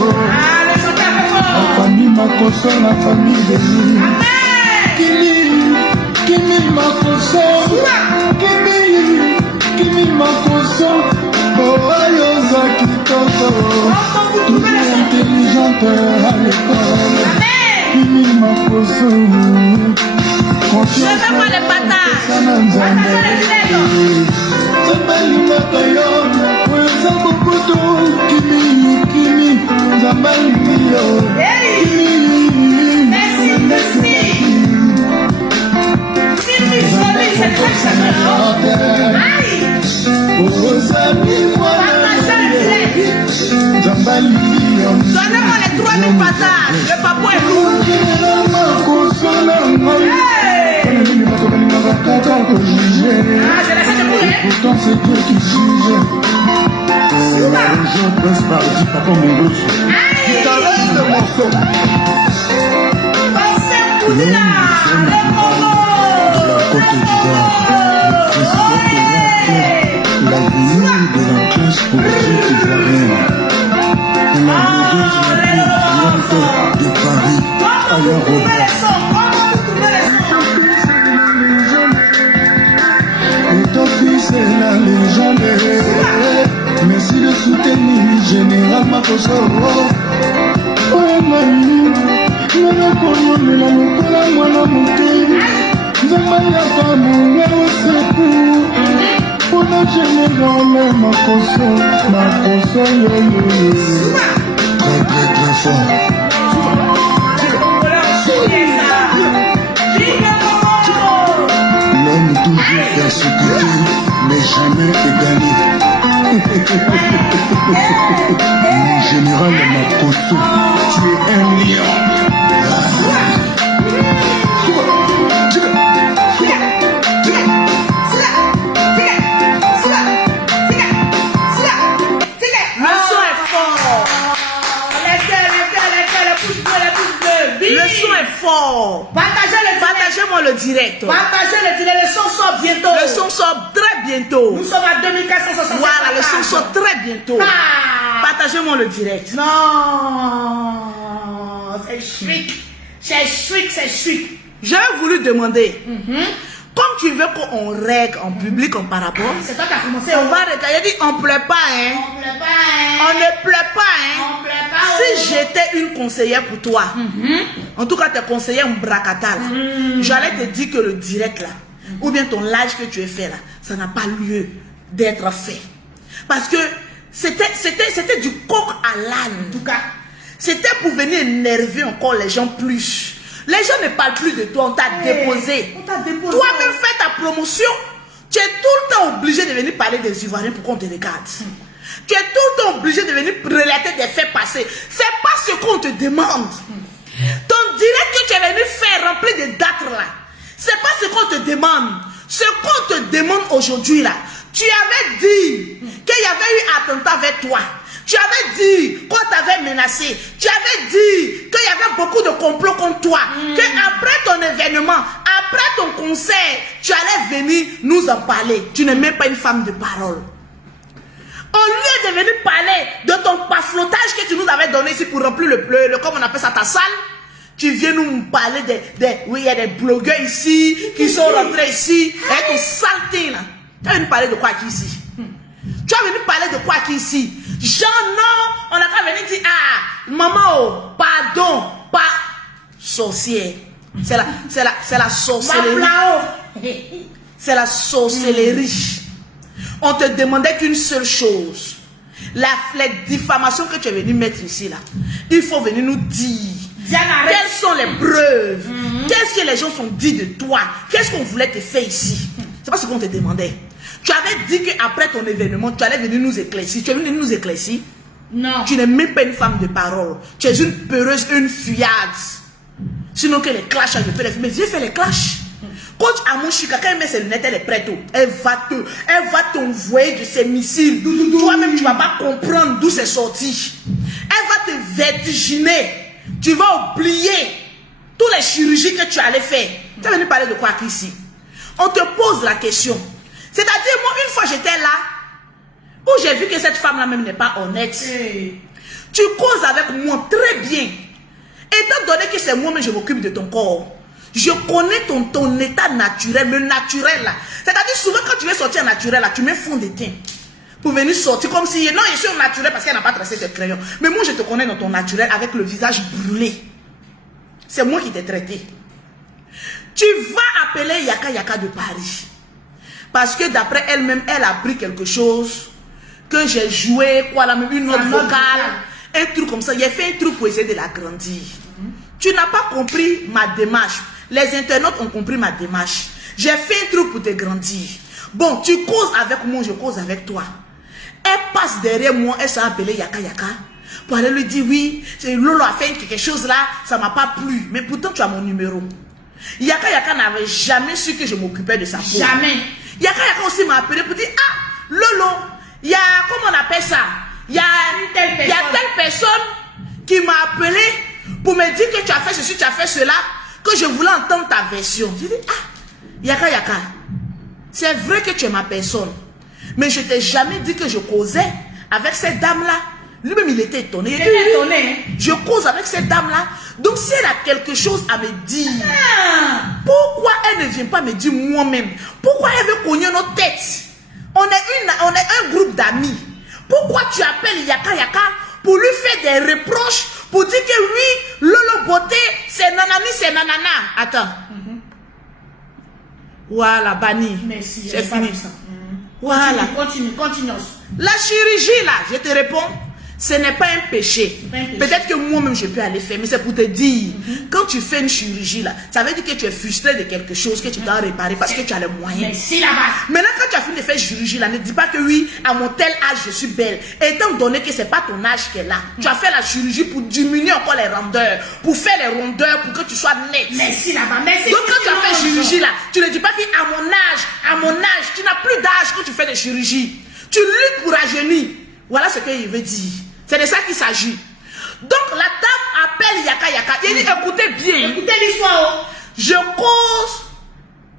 La famille m'a consolé, la famille de lui. Kimi m'a consolé. Kimi m'a consolé. Oh Yozalaki Kitoko. Tu es intelligente à l'école. Kimi m'a consolé. Je veux voir les patates. Merci, merci. Kimi jolie, c'est très chaleureux. Aïe. Donnez-moi les 3000 patates. Le papa est lourd. Je laisse de couler. Pourtant c'est Dieu qui juge. Je presse par dit papa mon gosse. Tu t'arrêtes le morceau. Passez Poudina, le Congo. De la Côte d'Ivoire, le président de l'avenir de la classe politique ivoirienne. La blogueuse la plus brillante de Paris, Aya Robert. C'est la légende. Merci de soutenir Général Makoso. Oh mami, nana konomela lokola mwana moke. Nzambe ya bamu ya oseku. Mpona Général Makoso yoyo. Très très très fort. L'homme toujours persécuté, mais jamais égalé. Mon général Makoso, tu es un lion. Le son est fort. Partagez-moi le direct. Partagez le direct. Le son sort bientôt. Le son sort très bientôt. Nous sommes à 2460. Voilà, le son sort très bientôt. Ah. Partagez-moi le direct. Non, c'est chic. C'est chic, c'est chic. J'ai voulu demander. Comme tu veux qu'on règle en public en parabole, c'est toi qui as commencé. On va régler. Il dit on ne plaît pas, hein. On plaît pas, hein. On ne plaît pas, hein. On plaît pas. Si j'étais une conseillère pour toi, en tout cas tes conseillères Mbrakata là, j'allais te dire que le direct là, ou bien ton live que tu as fait là, ça n'a pas lieu d'être fait. Parce que c'était du coq à l'âne. En tout cas, c'était pour venir énerver encore les gens plus. Les gens ne parlent plus de toi, on t'a déposé. On t'a déposé. Toi-même fais ta promotion. Tu es tout le temps obligé de venir parler des Ivoiriens pour qu'on te regarde. Tu es tout le temps obligé de venir relater des faits passés. C'est pas ce qu'on te demande. Ton direct que tu es venu faire rempli de dates là, c'est pas ce qu'on te demande. Ce qu'on te demande aujourd'hui là, tu avais dit qu'il y avait eu attentat avec toi. Tu avais dit qu'on t'avait menacé. Tu avais dit qu'il y avait beaucoup de complots contre toi. Qu'après ton événement, après ton concert, tu allais venir nous en parler. Tu n'es même pas une femme de parole. Au lieu de venir parler de ton paflotage que tu nous avais donné ici pour remplir le comme on appelle ça, ta salle, tu viens nous parler oui, il y a des blogueurs ici qui sont rentrés ici avec ton saleté là. Tu vas venir parler de quoi qui ici? Tu vas venir parler de quoi qui ici? Genre non, on a qu'à venir dire ah, maman, oh, pardon, pas sorcière. C'est la sorcellerie. C'est la sorcellerie. On te demandait qu'une seule chose. Les diffamations que tu es venu mettre ici là, il faut venir nous dire. Quelles sont les preuves? Qu'est-ce que les gens sont dit de toi? Qu'est-ce qu'on voulait te faire ici? C'est pas ce qu'on te demandait. Tu avais dit qu'après ton événement, tu allais venir nous éclaircir. Tu es venu nous éclaircir? Non. Tu n'es même pas une femme de parole. Tu es une peureuse, une fuyade. Sinon que les clashs, je peux les faire. Mais j'ai fait les clashs. Coach Amoshika, quand elle met ses lunettes, elle est prête. Elle va t'envoyer de ses missiles. Toi-même, tu ne vas pas comprendre d'où c'est sorti. Elle va te vertiginer. Tu vas oublier toutes les chirurgies que tu allais faire. Tu es venu parler de quoi ici? On te pose la question. C'est-à-dire, moi, une fois j'étais là, où j'ai vu que cette femme-là même n'est pas honnête. Tu causes avec moi très bien. Étant donné que c'est moi-même, je m'occupe de ton corps. Je connais ton état naturel, le naturel là. C'est-à-dire, souvent quand tu veux sortir naturel là, tu mets fond de teint. Pour venir sortir comme si, non, je suis au naturel parce qu'elle n'a pas tracé ses crayons. Mais moi, je te connais dans ton naturel avec le visage brûlé. C'est moi qui t'ai traité. Tu vas appeler Yaka Yaka de Paris. Parce que d'après elle-même, elle a pris quelque chose que j'ai joué, quoi, là, même une autre vocale, un truc comme ça. J'ai fait un truc pour essayer de l'agrandir. Tu n'as pas compris ma démarche. Les internautes ont compris ma démarche. J'ai fait un truc pour te grandir. Bon, tu causes avec moi, je cause avec toi. Elle passe derrière moi, elle s'est appelée Yaka Yaka. Pour aller lui dire, oui, Lolo a fait quelque chose là, ça ne m'a pas plu. Mais pourtant, tu as mon numéro. Yaka Yaka n'avait jamais su que je m'occupais de sa peau. Jamais. Yaka Yaka aussi m'a appelé pour dire, ah, Lolo, il y a, comment on appelle ça? Il y a telle personne qui m'a appelé pour me dire que tu as fait ceci, tu as fait cela, que je voulais entendre ta version. J'ai dit, ah, Yaka Yaka, c'est vrai que tu es ma personne, mais je ne t'ai jamais dit que je causais avec cette dame-là. Lui-même, il était étonné. Il était étonné. Je cause avec cette dame-là. Donc, si elle a quelque chose à me dire, pourquoi elle ne vient pas me dire moi-même? Pourquoi elle veut cogner nos têtes? On est un groupe d'amis. Pourquoi tu appelles Yaka Yaka pour lui faire des reproches, pour dire que oui, Lolo Beauté, c'est nanani, c'est nanana. Attends. Voilà, banni. Merci. C'est fini. Voilà. Continue. La chirurgie, là, je te réponds, ce n'est pas un péché. Peut-être que moi-même, je peux aller faire, mais c'est pour te dire, quand tu fais une chirurgie, là, ça veut dire que tu es frustré de quelque chose que tu dois réparer parce que tu as les moyens. Merci là-bas. Maintenant, quand tu as fini de faire chirurgie, là, ne dis pas que oui, à mon tel âge, je suis belle. Étant donné que ce n'est pas ton âge qui est là, tu as fait la chirurgie pour diminuer encore les rondeurs, pour faire les rondeurs, pour que tu sois nette. Merci là-bas. Merci. Donc, quand tu as fait chirurgie, là, tu ne dis pas qu'à mon âge, tu n'as plus d'âge quand tu fais des chirurgies. Tu luttes pour rajeunir. Voilà ce qu'il veut dire. C'est de ça qu'il s'agit. Donc la dame appelle Yaka Yaka. Il dit écoutez bien. Écoutez l'histoire. Je cause.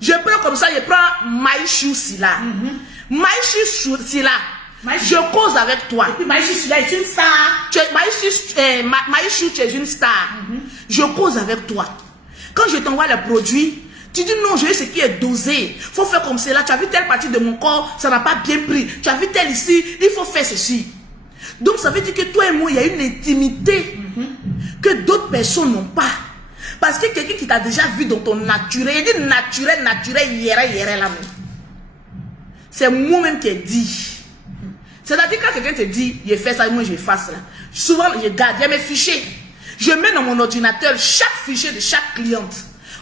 Je prends comme ça, je prends Maïchou Sila. Maïchou Sila. Je cause avec toi. Et puis Maïchou Sila est une star. Maïchou, tu es une star. Je cause avec toi. Quand je t'envoie les produits, tu dis non, je veux ce qui est dosé. Il faut faire comme cela. Tu as vu telle partie de mon corps, ça n'a pas bien pris. Tu as vu telle ici, il faut faire ceci. Donc ça veut dire que toi et moi, il y a une intimité que d'autres personnes n'ont pas. Parce que quelqu'un qui t'a déjà vu dans ton naturel, il dit naturel, hier là. C'est moi-même qui ai dit. C'est-à-dire quand quelqu'un te dit, il fait ça, moi je fasse là. Souvent, je garde, il y a mes fichiers. Je mets dans mon ordinateur chaque fichier de chaque cliente.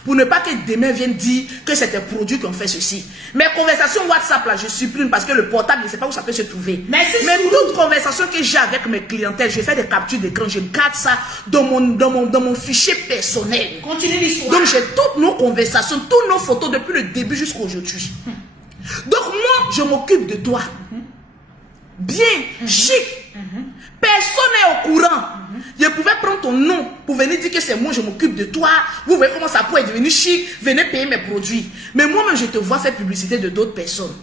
Pour ne pas que demain vienne dire que c'est un produit qui ont fait ceci. Mes conversations WhatsApp, là, je supprime parce que le portable, je ne sais pas où ça peut se trouver. Mais toute conversation que j'ai avec mes clientèles, je fais des captures d'écran, je garde ça dans mon fichier personnel. Continue l'histoire. Donc j'ai toutes nos conversations, toutes nos photos depuis le début jusqu'à aujourd'hui. Donc moi, je m'occupe de toi. Bien, chic. Personne n'est au courant. Je pouvais prendre ton nom pour venir dire que c'est moi, je m'occupe de toi. Vous voyez comment ça peut être devenu chic. Venez payer mes produits. Mais moi-même, je te vois faire publicité de d'autres personnes.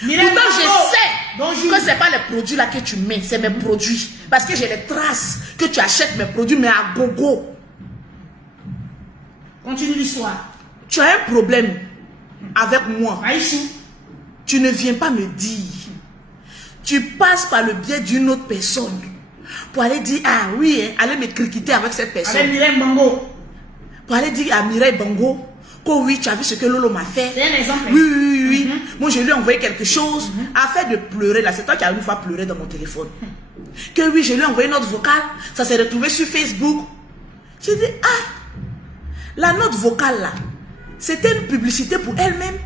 Pourtant, je sais que ce n'est pas les produits là que tu mets, c'est mes produits. Parce que j'ai les traces que tu achètes mes produits, mais à gogo. Continue l'histoire. Tu as un problème avec moi. Maïchou. Tu ne viens pas me dire. Tu passes par le biais d'une autre personne pour aller dire, ah oui, hein, aller me critiquer avec cette personne. Avec Mireille Bango. Pour aller dire à Mireille Bango que oui, tu as vu ce que Lolo m'a fait. C'est un exemple. Oui. Moi, je lui ai envoyé quelque chose afin de pleurer. Là, c'est toi qui as une fois pleuré dans mon téléphone. Que oui, je lui ai envoyé une note vocale. Ça s'est retrouvé sur Facebook. J'ai dit, ah, la note vocale là, c'était une publicité pour elle-même.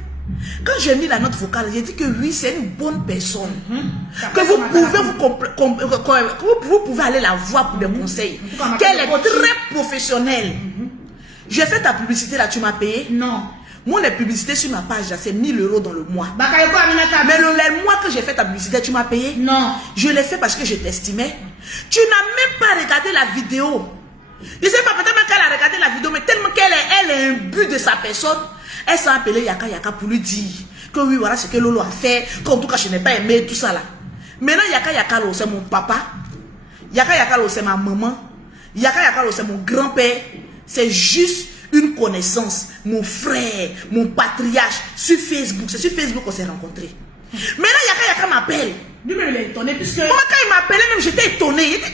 Quand j'ai mis la note vocale, j'ai dit que oui, c'est une bonne personne. Que vous pouvez aller la voir pour des conseils. Qu'elle est très professionnelle. J'ai fait ta publicité là, tu m'as payé? Non. Moi, les publicités sur ma page, c'est 1000 € dans le mois. Bakayoko Aminata. Mais le mois que j'ai fait ta publicité, tu m'as payé? Non. Je l'ai fait parce que je t'estimais. Tu n'as même pas regardé la vidéo. Je ne sais pas, peut-être même qu'elle a regardé la vidéo, mais tellement qu'elle est imbue de sa personne, elle s'est appelée Yaka Yaka pour lui dire que oui, voilà ce que Lolo a fait, qu'en tout cas, je n'ai pas aimé tout ça là. Maintenant, Yaka Yaka, c'est mon papa. Yaka Yaka, c'est ma maman. Yaka Yaka, c'est mon grand-père. C'est juste une connaissance. Mon frère, mon patriarche, sur Facebook. C'est sur Facebook qu'on s'est rencontrés. Maintenant, Yaka Yaka m'appelle. Lui-même, il est étonné puisque... Moi, quand il m'appelait, même j'étais étonné. Il était,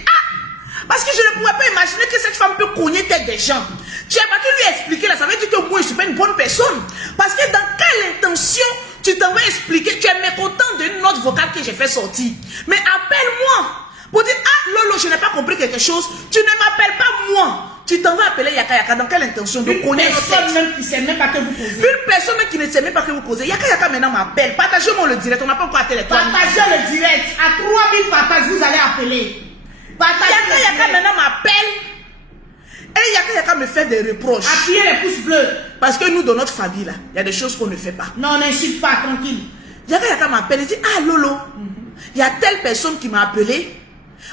parce que je ne pouvais pas imaginer que cette femme peut cogner tête des gens. Tu n'as pas pu lui expliquer là, ça veut dire que moi je ne suis pas une bonne personne. Parce que dans quelle intention tu t'en vas expliquer, tu es mécontent d'une note vocale que j'ai fait sortir. Mais appelle-moi pour dire, Lolo, je n'ai pas compris quelque chose. Tu ne m'appelles pas moi. Tu t'en vas appeler Yaka Yaka dans quelle intention de cogner notre tête. Une personne même qui ne sait même pas que vous causez. Une personne même qui ne sait même pas que vous causez. Yaka Yaka maintenant m'appelle. Partagez-moi le direct, on n'a pas encore atteint les 3000. Partagez le direct. À 3000 partages, vous allez appeler. Yaka Yaka maintenant m'appelle. Et Yaka Yaka me fait des reproches. Appuyez les pouces bleus. Parce que nous, dans notre famille, là, il y a des choses qu'on ne fait pas. Non, n'insulte pas, tranquille. Yaka Yaka m'appelle et dit, Lolo, il y a telle personne qui m'a appelé.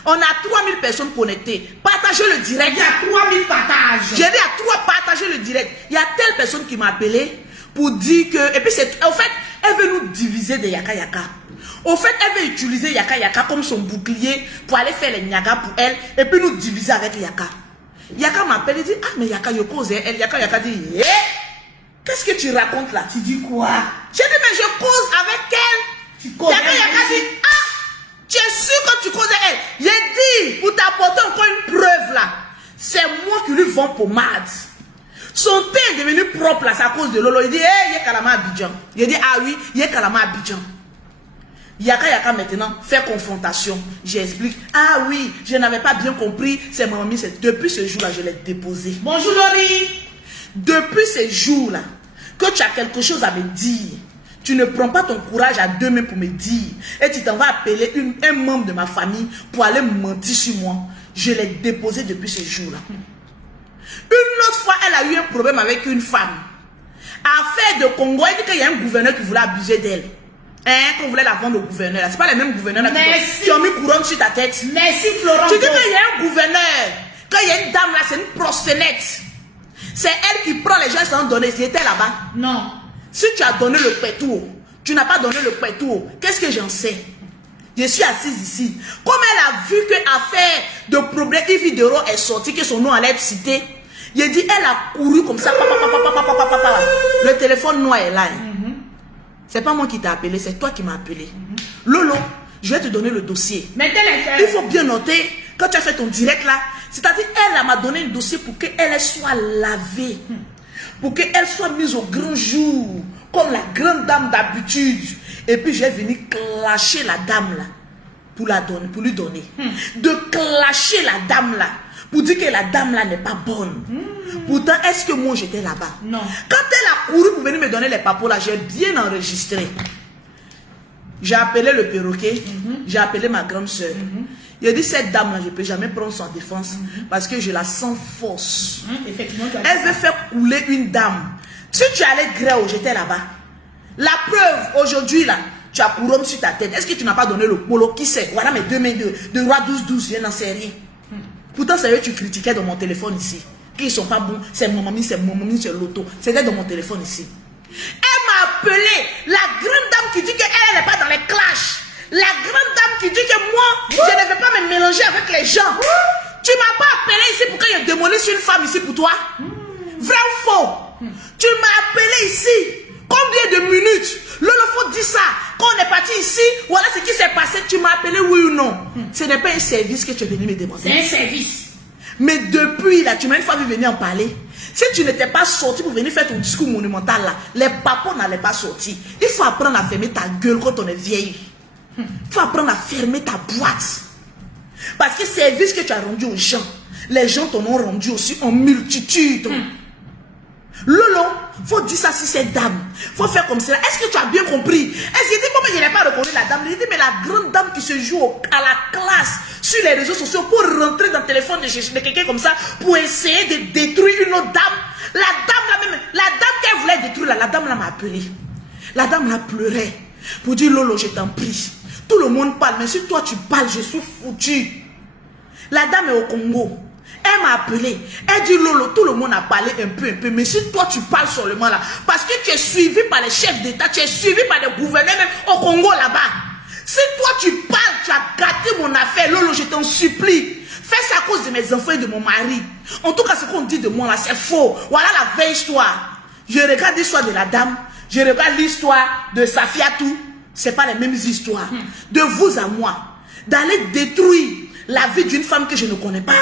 On a 3000 personnes connectées. Partagez le direct. Il y a 3000 partages. J'ai dit à toi, partagez le direct. Il y a telle personne qui m'a appelé pour dire que... Et puis, en fait, elle veut nous diviser de Yaka Yaka. Au fait, elle veut utiliser Yaka Yaka comme son bouclier pour aller faire les Nyaga pour elle et puis nous diviser avec Yaka. Yaka m'appelle et dit, mais Yaka, je cause. Elle, Yaka dit, qu'est-ce que tu racontes là? Tu dis quoi? J'ai dit, mais je cause avec elle. Tu causes Yaka dit, tu es sûr que tu causes avec elle? J'ai dit, pour t'apporter encore une preuve là, c'est moi qui lui vends pommade. Son thé est devenu propre là, c'est à cause de Lolo. Il dit, il y a Kalama Abidjan. Il dit, oui, il y a Kalama Abidjan. Yaka Yaka maintenant fait confrontation. J'explique. Oui, je n'avais pas bien compris. C'est ma mamie. Depuis ce jour-là, je l'ai déposé. Bonjour Lori. Depuis ce jour-là, que tu as quelque chose à me dire, tu ne prends pas ton courage à deux mains pour me dire. Et tu t'en vas appeler un membre de ma famille pour aller mentir sur moi. Je l'ai déposé depuis ce jour-là. Une autre fois, elle a eu un problème avec une femme. Affaire de Congo, elle dit qu'il y a un gouverneur qui voulait abuser d'elle. Qu'on voulait la vendre au gouverneur. C'est pas les mêmes gouverneurs qui ont mis couronne sur ta tête. Merci Florent. Tu dis qu'il y a un gouverneur, qu'il y a une dame là, c'est une proxénète. C'est elle qui prend les gens sans donner. J'étais là-bas. Non. Si tu as donné le pétour, tu n'as pas donné le pétour, qu'est-ce que j'en sais? Je suis assise ici. Comme elle a vu que affaire de problème, Yves Dero est sorti, que son nom allait être cité. Il dit, elle a couru comme ça. Le téléphone noir est là. C'est pas moi qui t'ai appelé, c'est toi qui m'as appelé. Lolo, je vais te donner le dossier. Il faut bien noter, quand tu as fait ton direct là, c'est-à-dire elle m'a donné un dossier pour qu'elle soit lavée. Pour qu'elle soit mise au grand jour, comme la grande dame d'habitude. Et puis j'ai venu clasher la dame là, pour lui donner. De clasher la dame là, pour dire que la dame là n'est pas bonne. Pourtant, est-ce que moi j'étais là-bas? Non. Quand elle a couru pour venir me donner les papos là, j'ai bien enregistré. J'ai appelé le perroquet, j'ai appelé ma grande soeur. Il a dit, cette dame là, je ne peux jamais prendre son défense parce que je la sens force. Effectivement, elle veut faire couler une dame. Si tu allais gré, j'étais là-bas. La preuve, aujourd'hui là, tu as couronne sur ta tête. Est-ce que tu n'as pas donné le polo? Qui sait? Voilà mes deux mains de roi 12-12, je n'en sais rien. Pourtant, c'est eux que tu critiquais dans mon téléphone ici. Qu'ils ne sont pas bons, c'est mon mamie, c'est l'auto. C'était dans mon téléphone ici. Elle m'a appelé la grande dame qui dit qu'elle n'est pas dans les clashs. La grande dame qui dit que moi, je ne vais pas me mélanger avec les gens. Tu ne m'as pas appelé ici pour que je démolisse une femme ici pour toi. Vrai ou faux? Tu m'as appelé ici. Combien de minutes? Lolo, faut dire ça. Quand on est parti ici, voilà ce qui s'est passé. Tu m'as appelé oui ou non? Ce n'est pas un service que tu es venu me demander. C'est un service. Mais depuis là, tu m'as une fois vu venir en parler. Si tu n'étais pas sorti pour venir faire ton discours monumental là, les papos n'allaient pas sortir. Il faut apprendre à fermer ta gueule quand on est vieille. Il faut apprendre à fermer ta boîte. Parce que service que tu as rendu aux gens, les gens t'en ont rendu aussi en multitude. Lolo, faut dire ça sur cette dame. Faut faire comme ça. Est-ce que tu as bien compris? Est-ce que tu dis comment je n'ai pas reconnu la dame? Je dis mais la grande dame qui se joue à la classe sur les réseaux sociaux pour rentrer dans le téléphone de quelqu'un comme ça pour essayer de détruire une autre dame. La dame là même, la dame qui elle voulait détruire la dame là m'a appelé. La dame là pleurait pour dire Lolo, je t'en prie. Tout le monde parle, mais si toi tu parles, je suis foutu. La dame est au Congo. Elle m'a appelé. Elle dit Lolo, tout le monde a parlé un peu, mais si toi tu parles seulement là, parce que tu es suivi par les chefs d'État, tu es suivi par des gouverneurs même au Congo là-bas. Si toi tu parles, tu as gâté mon affaire, Lolo, je t'en supplie. Fais ça à cause de mes enfants et de mon mari. En tout cas, ce qu'on dit de moi là, c'est faux. Voilà la vraie histoire. Je regarde l'histoire de la dame, je regarde l'histoire de Safiatou. Ce n'est pas les mêmes histoires. De vous à moi, d'aller détruire la vie d'une femme que je ne connais pas.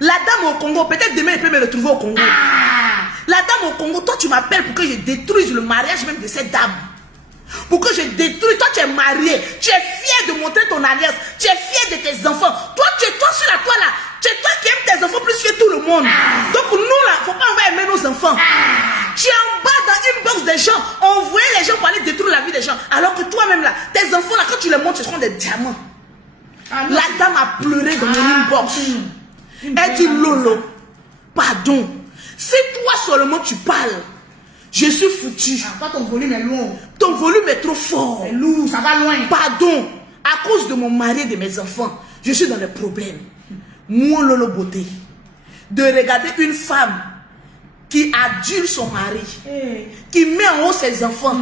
La dame au Congo, peut-être demain elle peut me retrouver au Congo. La dame au Congo, toi tu m'appelles pour que je détruise le mariage même de cette dame. Pour que je détruise, toi tu es marié, tu es fier de montrer ton alliance, tu es fier de tes enfants. Toi tu es toi sur la toile là, tu es toi qui aimes tes enfants plus que tout le monde. Donc nous là, il ne faut pas envoyer aimer nos enfants. Tu es en bas dans une box des gens, on voyait les gens pour aller détruire la vie des gens. Alors que toi-même là, tes enfants là, quand tu les montres, ce seront des diamants. La dame a pleuré dans mon inbox. Elle dit Lolo, pardon. Si toi seulement tu parles, je suis foutu. Toi, ton volume est loin. Ton volume est trop fort. C'est lourd, ça va loin. Pardon. À cause de mon mari et de mes enfants, je suis dans les problèmes. Moi, Lolo Beauté, de regarder une femme qui adule son mari, qui met en haut ses enfants,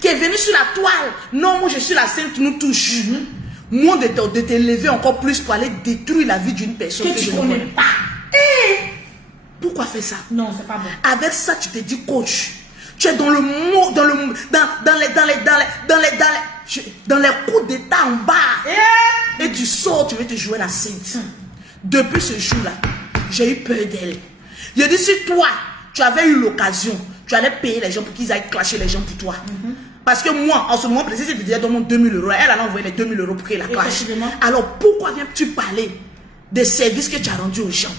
qui est venue sur la toile. Non, moi je suis la sainte, nous touche. Moi, de t'élever encore plus pour aller détruire la vie d'une personne que tu ne connais pas. Pourquoi faire ça? Non, c'est pas bon. Avec ça, tu te dis coach. Tu es dans le mot, dans les coups d'état en bas. Et tu sors, tu veux te jouer la sainte. Depuis ce jour-là, j'ai eu peur d'elle. Je dis, si toi, tu avais eu l'occasion, tu allais payer les gens pour qu'ils aillent clasher les gens pour toi. Parce que moi, en ce moment précis, je te disais, donne-moi 2000 €. Elle a envoyé les 2000 € pour qu'elle la clash. Alors, pourquoi viens-tu parler des services que tu as rendus aux gens?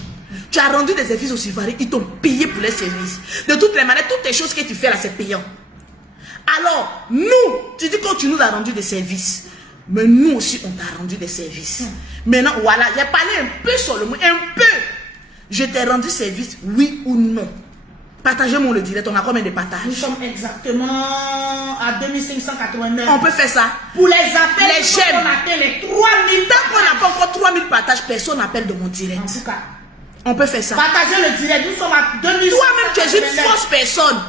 Tu as rendu des services aussi variés, ils t'ont payé pour les services. De toutes les manières, toutes les choses que tu fais là, c'est payant. Alors, nous, tu dis que tu nous as rendu des services. Mais nous aussi, on t'a rendu des services. Maintenant, voilà, j'ai parlé un peu sur le mot, un peu. Je t'ai rendu service, oui ou non? Partagez-moi le direct, on a combien de partages? Nous sommes exactement à 2589. On peut faire ça. Pour les appels, les j'aime. On appelle les 3000. Tant qu'on n'a pas encore 3000 partages, personne n'appelle de mon direct. En tout cas, on peut faire ça. Partagez le direct, nous sommes à 2000. Toi-même, tu es une fausse personne.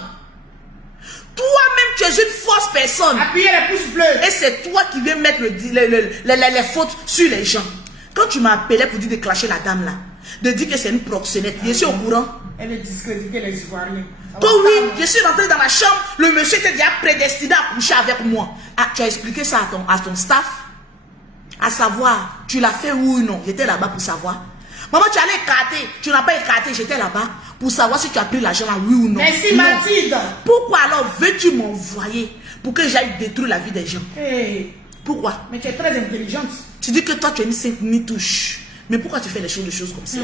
Toi-même, tu es une fausse personne. Appuyez les pouces bleus. Et c'est toi qui viens mettre les fautes sur les gens. Quand tu m'as appelé pour dire de clasher la dame là, de dire que c'est une proxénète, je suis au courant. Elle est discréditée les Ivoiriens. Donc oui, je suis rentré dans la chambre, le monsieur était déjà prédestiné à coucher avec moi. Ah, tu as expliqué ça à ton staff? À savoir, tu l'as fait oui ou non? J'étais là-bas pour savoir. Maman, tu allais écarter, tu n'as pas écarté, j'étais là-bas pour savoir si tu as pris l'argent là, oui ou non. Merci Mathilde. Pourquoi alors veux-tu m'envoyer pour que j'aille détruire la vie des gens? Pourquoi? Mais tu es très intelligente. Tu dis que toi tu es une sainte ni touche. Mais pourquoi tu fais les choses comme ça?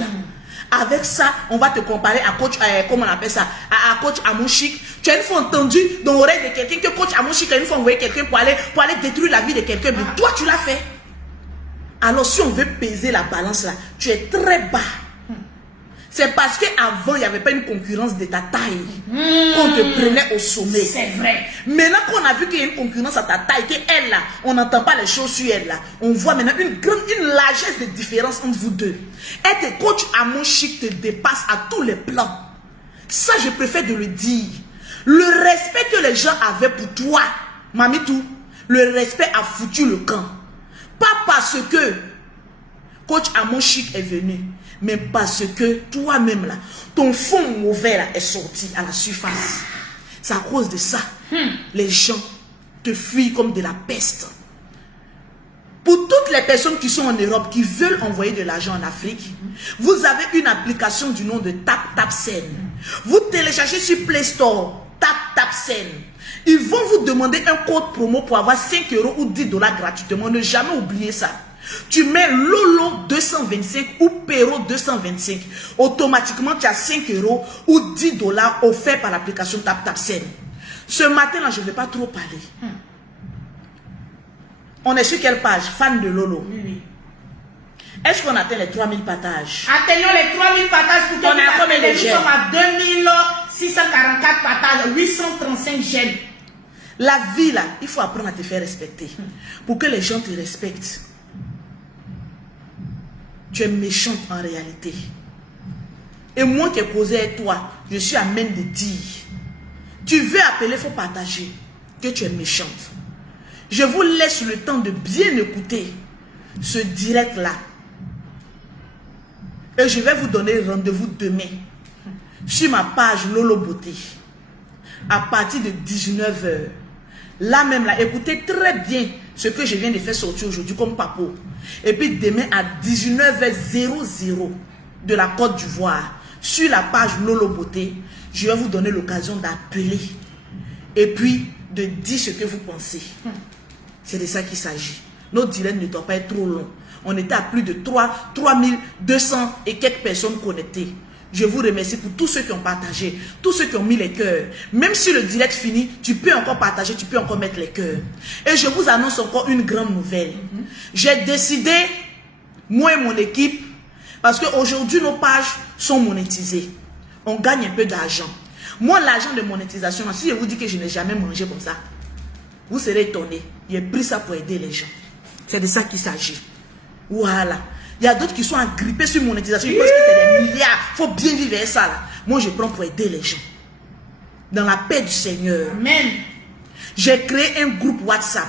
Avec ça, on va te comparer à coach, comment on appelle ça, à coach Amonchik. Tu as une fois entendu dans l'oreille de quelqu'un que coach Amonchik a une fois envoyé quelqu'un pour aller détruire la vie de quelqu'un. Mais toi, tu l'as fait. Alors, si on veut peser la balance là, tu es très bas. C'est parce qu'avant, il n'y avait pas une concurrence de ta taille qu'on te prenait au sommet. C'est vrai. Maintenant qu'on a vu qu'il y a une concurrence à ta taille, qu'elle là, on n'entend pas les choses sur elle là. On voit maintenant une largesse de différence entre vous deux. Et tes coachs à mon chic te dépassent à tous les plans. Ça, je préfère de le dire. Le respect que les gens avaient pour toi, Mamitou, le respect a foutu le camp. Pas parce que coach Amon Chic est venu, mais parce que toi-même là, ton fond mauvais là est sorti à la surface. C'est à cause de ça. Les gens te fuient comme de la peste. Pour toutes les personnes qui sont en Europe, qui veulent envoyer de l'argent en Afrique, vous avez une application du nom de TapTapSend. Vous téléchargez sur Play Store TapTapSend. Ils vont vous demander un code promo pour avoir 5 € ou 10 $ gratuitement. Ne jamais oublier ça. Tu mets Lolo 225 ou Pero 225. Automatiquement, tu as 5 € ou 10 $ offerts par l'application TapTapSend. Ce matin-là, je ne vais pas trop parler. On est sur quelle page? Fan de Lolo. Oui. Est-ce qu'on atteint les 3000 partages? Atteignons les 3000 partages pour que on est à combien de nous sommes à 644 partages, 835 j'aime. La vie là, il faut apprendre à te faire respecter. Pour que les gens te respectent. Tu es méchante en réalité. Et moi qui ai causé avec toi, je suis à même de dire. Tu veux appeler, il faut partager. Que tu es méchante. Je vous laisse le temps de bien écouter ce direct là. Et je vais vous donner rendez-vous demain. Sur ma page Lolo Beauté. À partir de 19h. Là même là, écoutez très bien ce que je viens de faire sortir aujourd'hui comme papo. Et puis demain à 19h00 de la Côte d'Ivoire, sur la page Lolo Beauté, je vais vous donner l'occasion d'appeler. Et puis de dire ce que vous pensez. C'est de ça qu'il s'agit. Notre direct ne doit pas être trop long. On était à plus de 3200 et quelques personnes connectées. Je vous remercie pour tous ceux qui ont partagé, tous ceux qui ont mis les cœurs. Même si le direct finit, tu peux encore partager, tu peux encore mettre les cœurs. Et je vous annonce encore une grande nouvelle. J'ai décidé, moi et mon équipe, parce qu'aujourd'hui nos pages sont monétisées. On gagne un peu d'argent. Moi, l'argent de monétisation, si je vous dis que je n'ai jamais mangé comme ça, vous serez étonnés. J'ai pris ça pour aider les gens. C'est de ça qu'il s'agit. Voilà. Il y a d'autres qui sont agrippés sur monétisation. Ils pensent que c'est des milliards. Il faut bien vivre avec ça là. Moi, je prends pour aider les gens. Dans la paix du Seigneur. Amen. J'ai créé un groupe WhatsApp.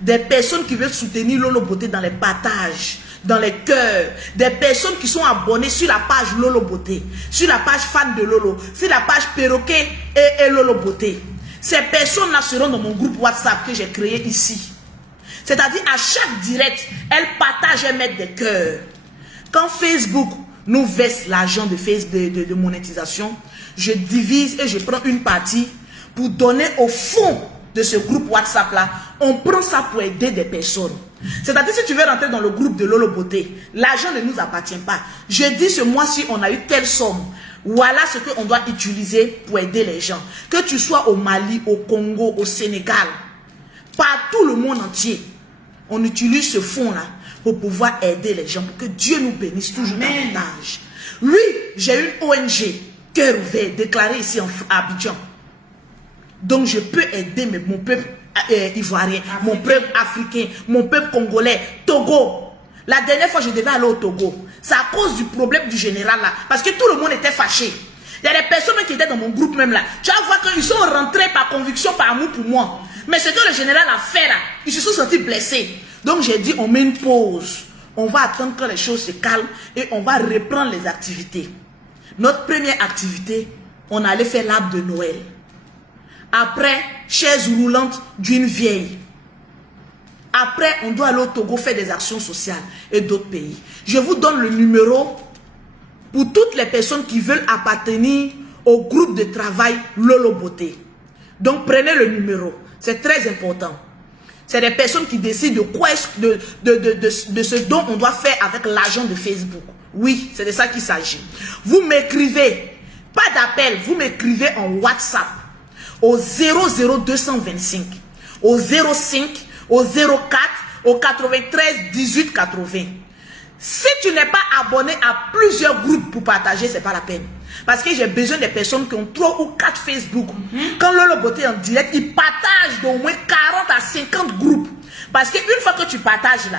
Des personnes qui veulent soutenir Lolo Beauté dans les partages, dans les cœurs. Des personnes qui sont abonnées sur la page Lolo Beauté, sur la page fan de Lolo, sur la page Perroquet et Lolo Beauté. Ces personnes-là seront dans mon groupe WhatsApp que j'ai créé ici. C'est-à-dire, à chaque direct, elles partagent et mettent des cœurs. Quand Facebook nous verse l'argent de monétisation, je divise et je prends une partie pour donner au fond de ce groupe WhatsApp-là. On prend ça pour aider des personnes. C'est-à-dire, si tu veux rentrer dans le groupe de Lolo Beauté, l'argent ne nous appartient pas. Je dis ce mois-ci, on a eu telle somme. Voilà ce qu'on doit utiliser pour aider les gens. Que tu sois au Mali, au Congo, au Sénégal, partout le monde entier, on utilise ce fonds-là pour pouvoir aider les gens, pour que Dieu nous bénisse toujours davantage. Oui, j'ai une ONG, Cœur Ouvert, déclarée ici à Abidjan. Donc je peux aider mon peuple ivoirien, mon peuple africain, mon peuple congolais, Togo. La dernière fois, je devais aller au Togo. C'est à cause du problème du général là. Parce que tout le monde était fâché. Il y a des personnes qui étaient dans mon groupe même là. Tu vas voir qu'ils sont rentrés par conviction, par amour pour moi. Mais ce que le général a fait là, ils se sont sentis blessés. Donc j'ai dit, on met une pause. On va attendre que les choses se calment et on va reprendre les activités. Notre première activité, on allait faire l'arbre de Noël. Après, chaise roulante d'une vieille. Après, on doit aller au Togo faire des actions sociales et d'autres pays. Je vous donne le numéro pour toutes les personnes qui veulent appartenir au groupe de travail Lolo Beauté. Donc, prenez le numéro. C'est très important. C'est des personnes qui décident de ce dont on doit faire avec l'argent de Facebook. Oui, c'est de ça qu'il s'agit. Vous m'écrivez, pas d'appel, vous m'écrivez en WhatsApp au 00225, au 05, au 04, au 93 18 80. Si tu n'es pas abonné à plusieurs groupes pour partager, c'est pas la peine. Parce que j'ai besoin des personnes qui ont 3 ou 4 Facebook. Quand Lolo Beauté est en direct, ils partagent d'au moins 40 à 50 groupes. Parce qu'une fois que tu partages là,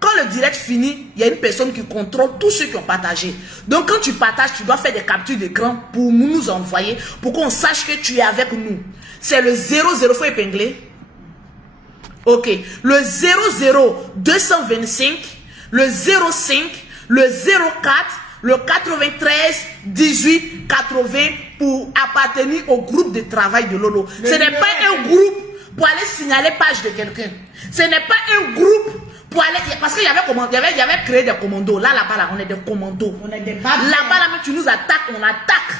quand le direct finit, il y a une personne qui contrôle tous ceux qui ont partagé. Donc quand tu partages, tu dois faire des captures d'écran pour nous envoyer, pour qu'on sache que tu es avec nous. C'est le 00, faut épingler. Ok, le 00225, le 05, le 04, le 93 18 80 pour appartenir au groupe de travail de Lolo. Ce n'est pas un groupe pour aller signaler page de quelqu'un. Ce n'est pas un groupe pour aller... Parce qu'il y avait créé des commandos. Là-bas, là, on est des commandos. On est des là-bas, là, tu nous attaques, on attaque.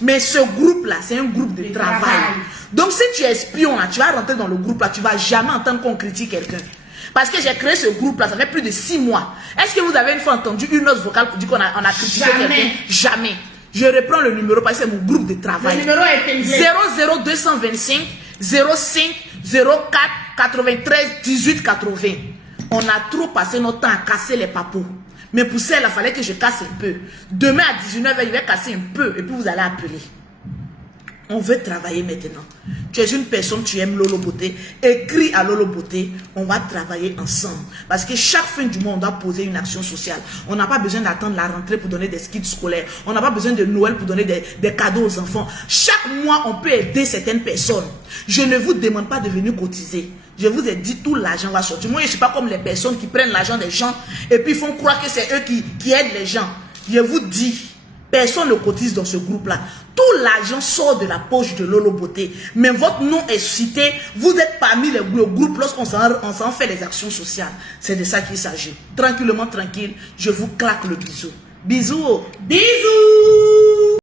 Mais ce groupe-là, c'est un groupe de travail. Donc, si tu es espion, là, tu vas rentrer dans le groupe, là, tu ne vas jamais entendre qu'on critique quelqu'un. Parce que j'ai créé ce groupe-là, ça fait plus de 6 mois. Est-ce que vous avez une fois entendu une autre vocale pour dire qu'on a critiqué quelqu'un? Jamais. Je reprends le numéro parce que c'est mon groupe de travail. Le numéro est 00225 05 04 93 18 80. On a trop passé notre temps à casser les papous. Mais pour celle-là, il fallait que je casse un peu. Demain à 19h, je vais casser un peu et puis vous allez appeler. On veut travailler maintenant. Tu es une personne, tu aimes Lolo Beauté. Écris à Lolo Beauté. On va travailler ensemble. Parce que chaque fin du mois, on doit poser une action sociale. On n'a pas besoin d'attendre la rentrée pour donner des skis scolaires. On n'a pas besoin de Noël pour donner des cadeaux aux enfants. Chaque mois, on peut aider certaines personnes. Je ne vous demande pas de venir cotiser. Je vous ai dit, tout l'argent va sortir. Moi, je ne suis pas comme les personnes qui prennent l'argent des gens et puis font croire que c'est eux qui aident les gens. Je vous dis, personne ne cotise dans ce groupe-là. Tout l'argent sort de la poche de Lolo Beauté. Mais votre nom est cité. Vous êtes parmi le groupe lorsqu'on s'en fait les actions sociales. C'est de ça qu'il s'agit. Tranquillement, tranquille, je vous claque le bisou. Bisous. Bisous.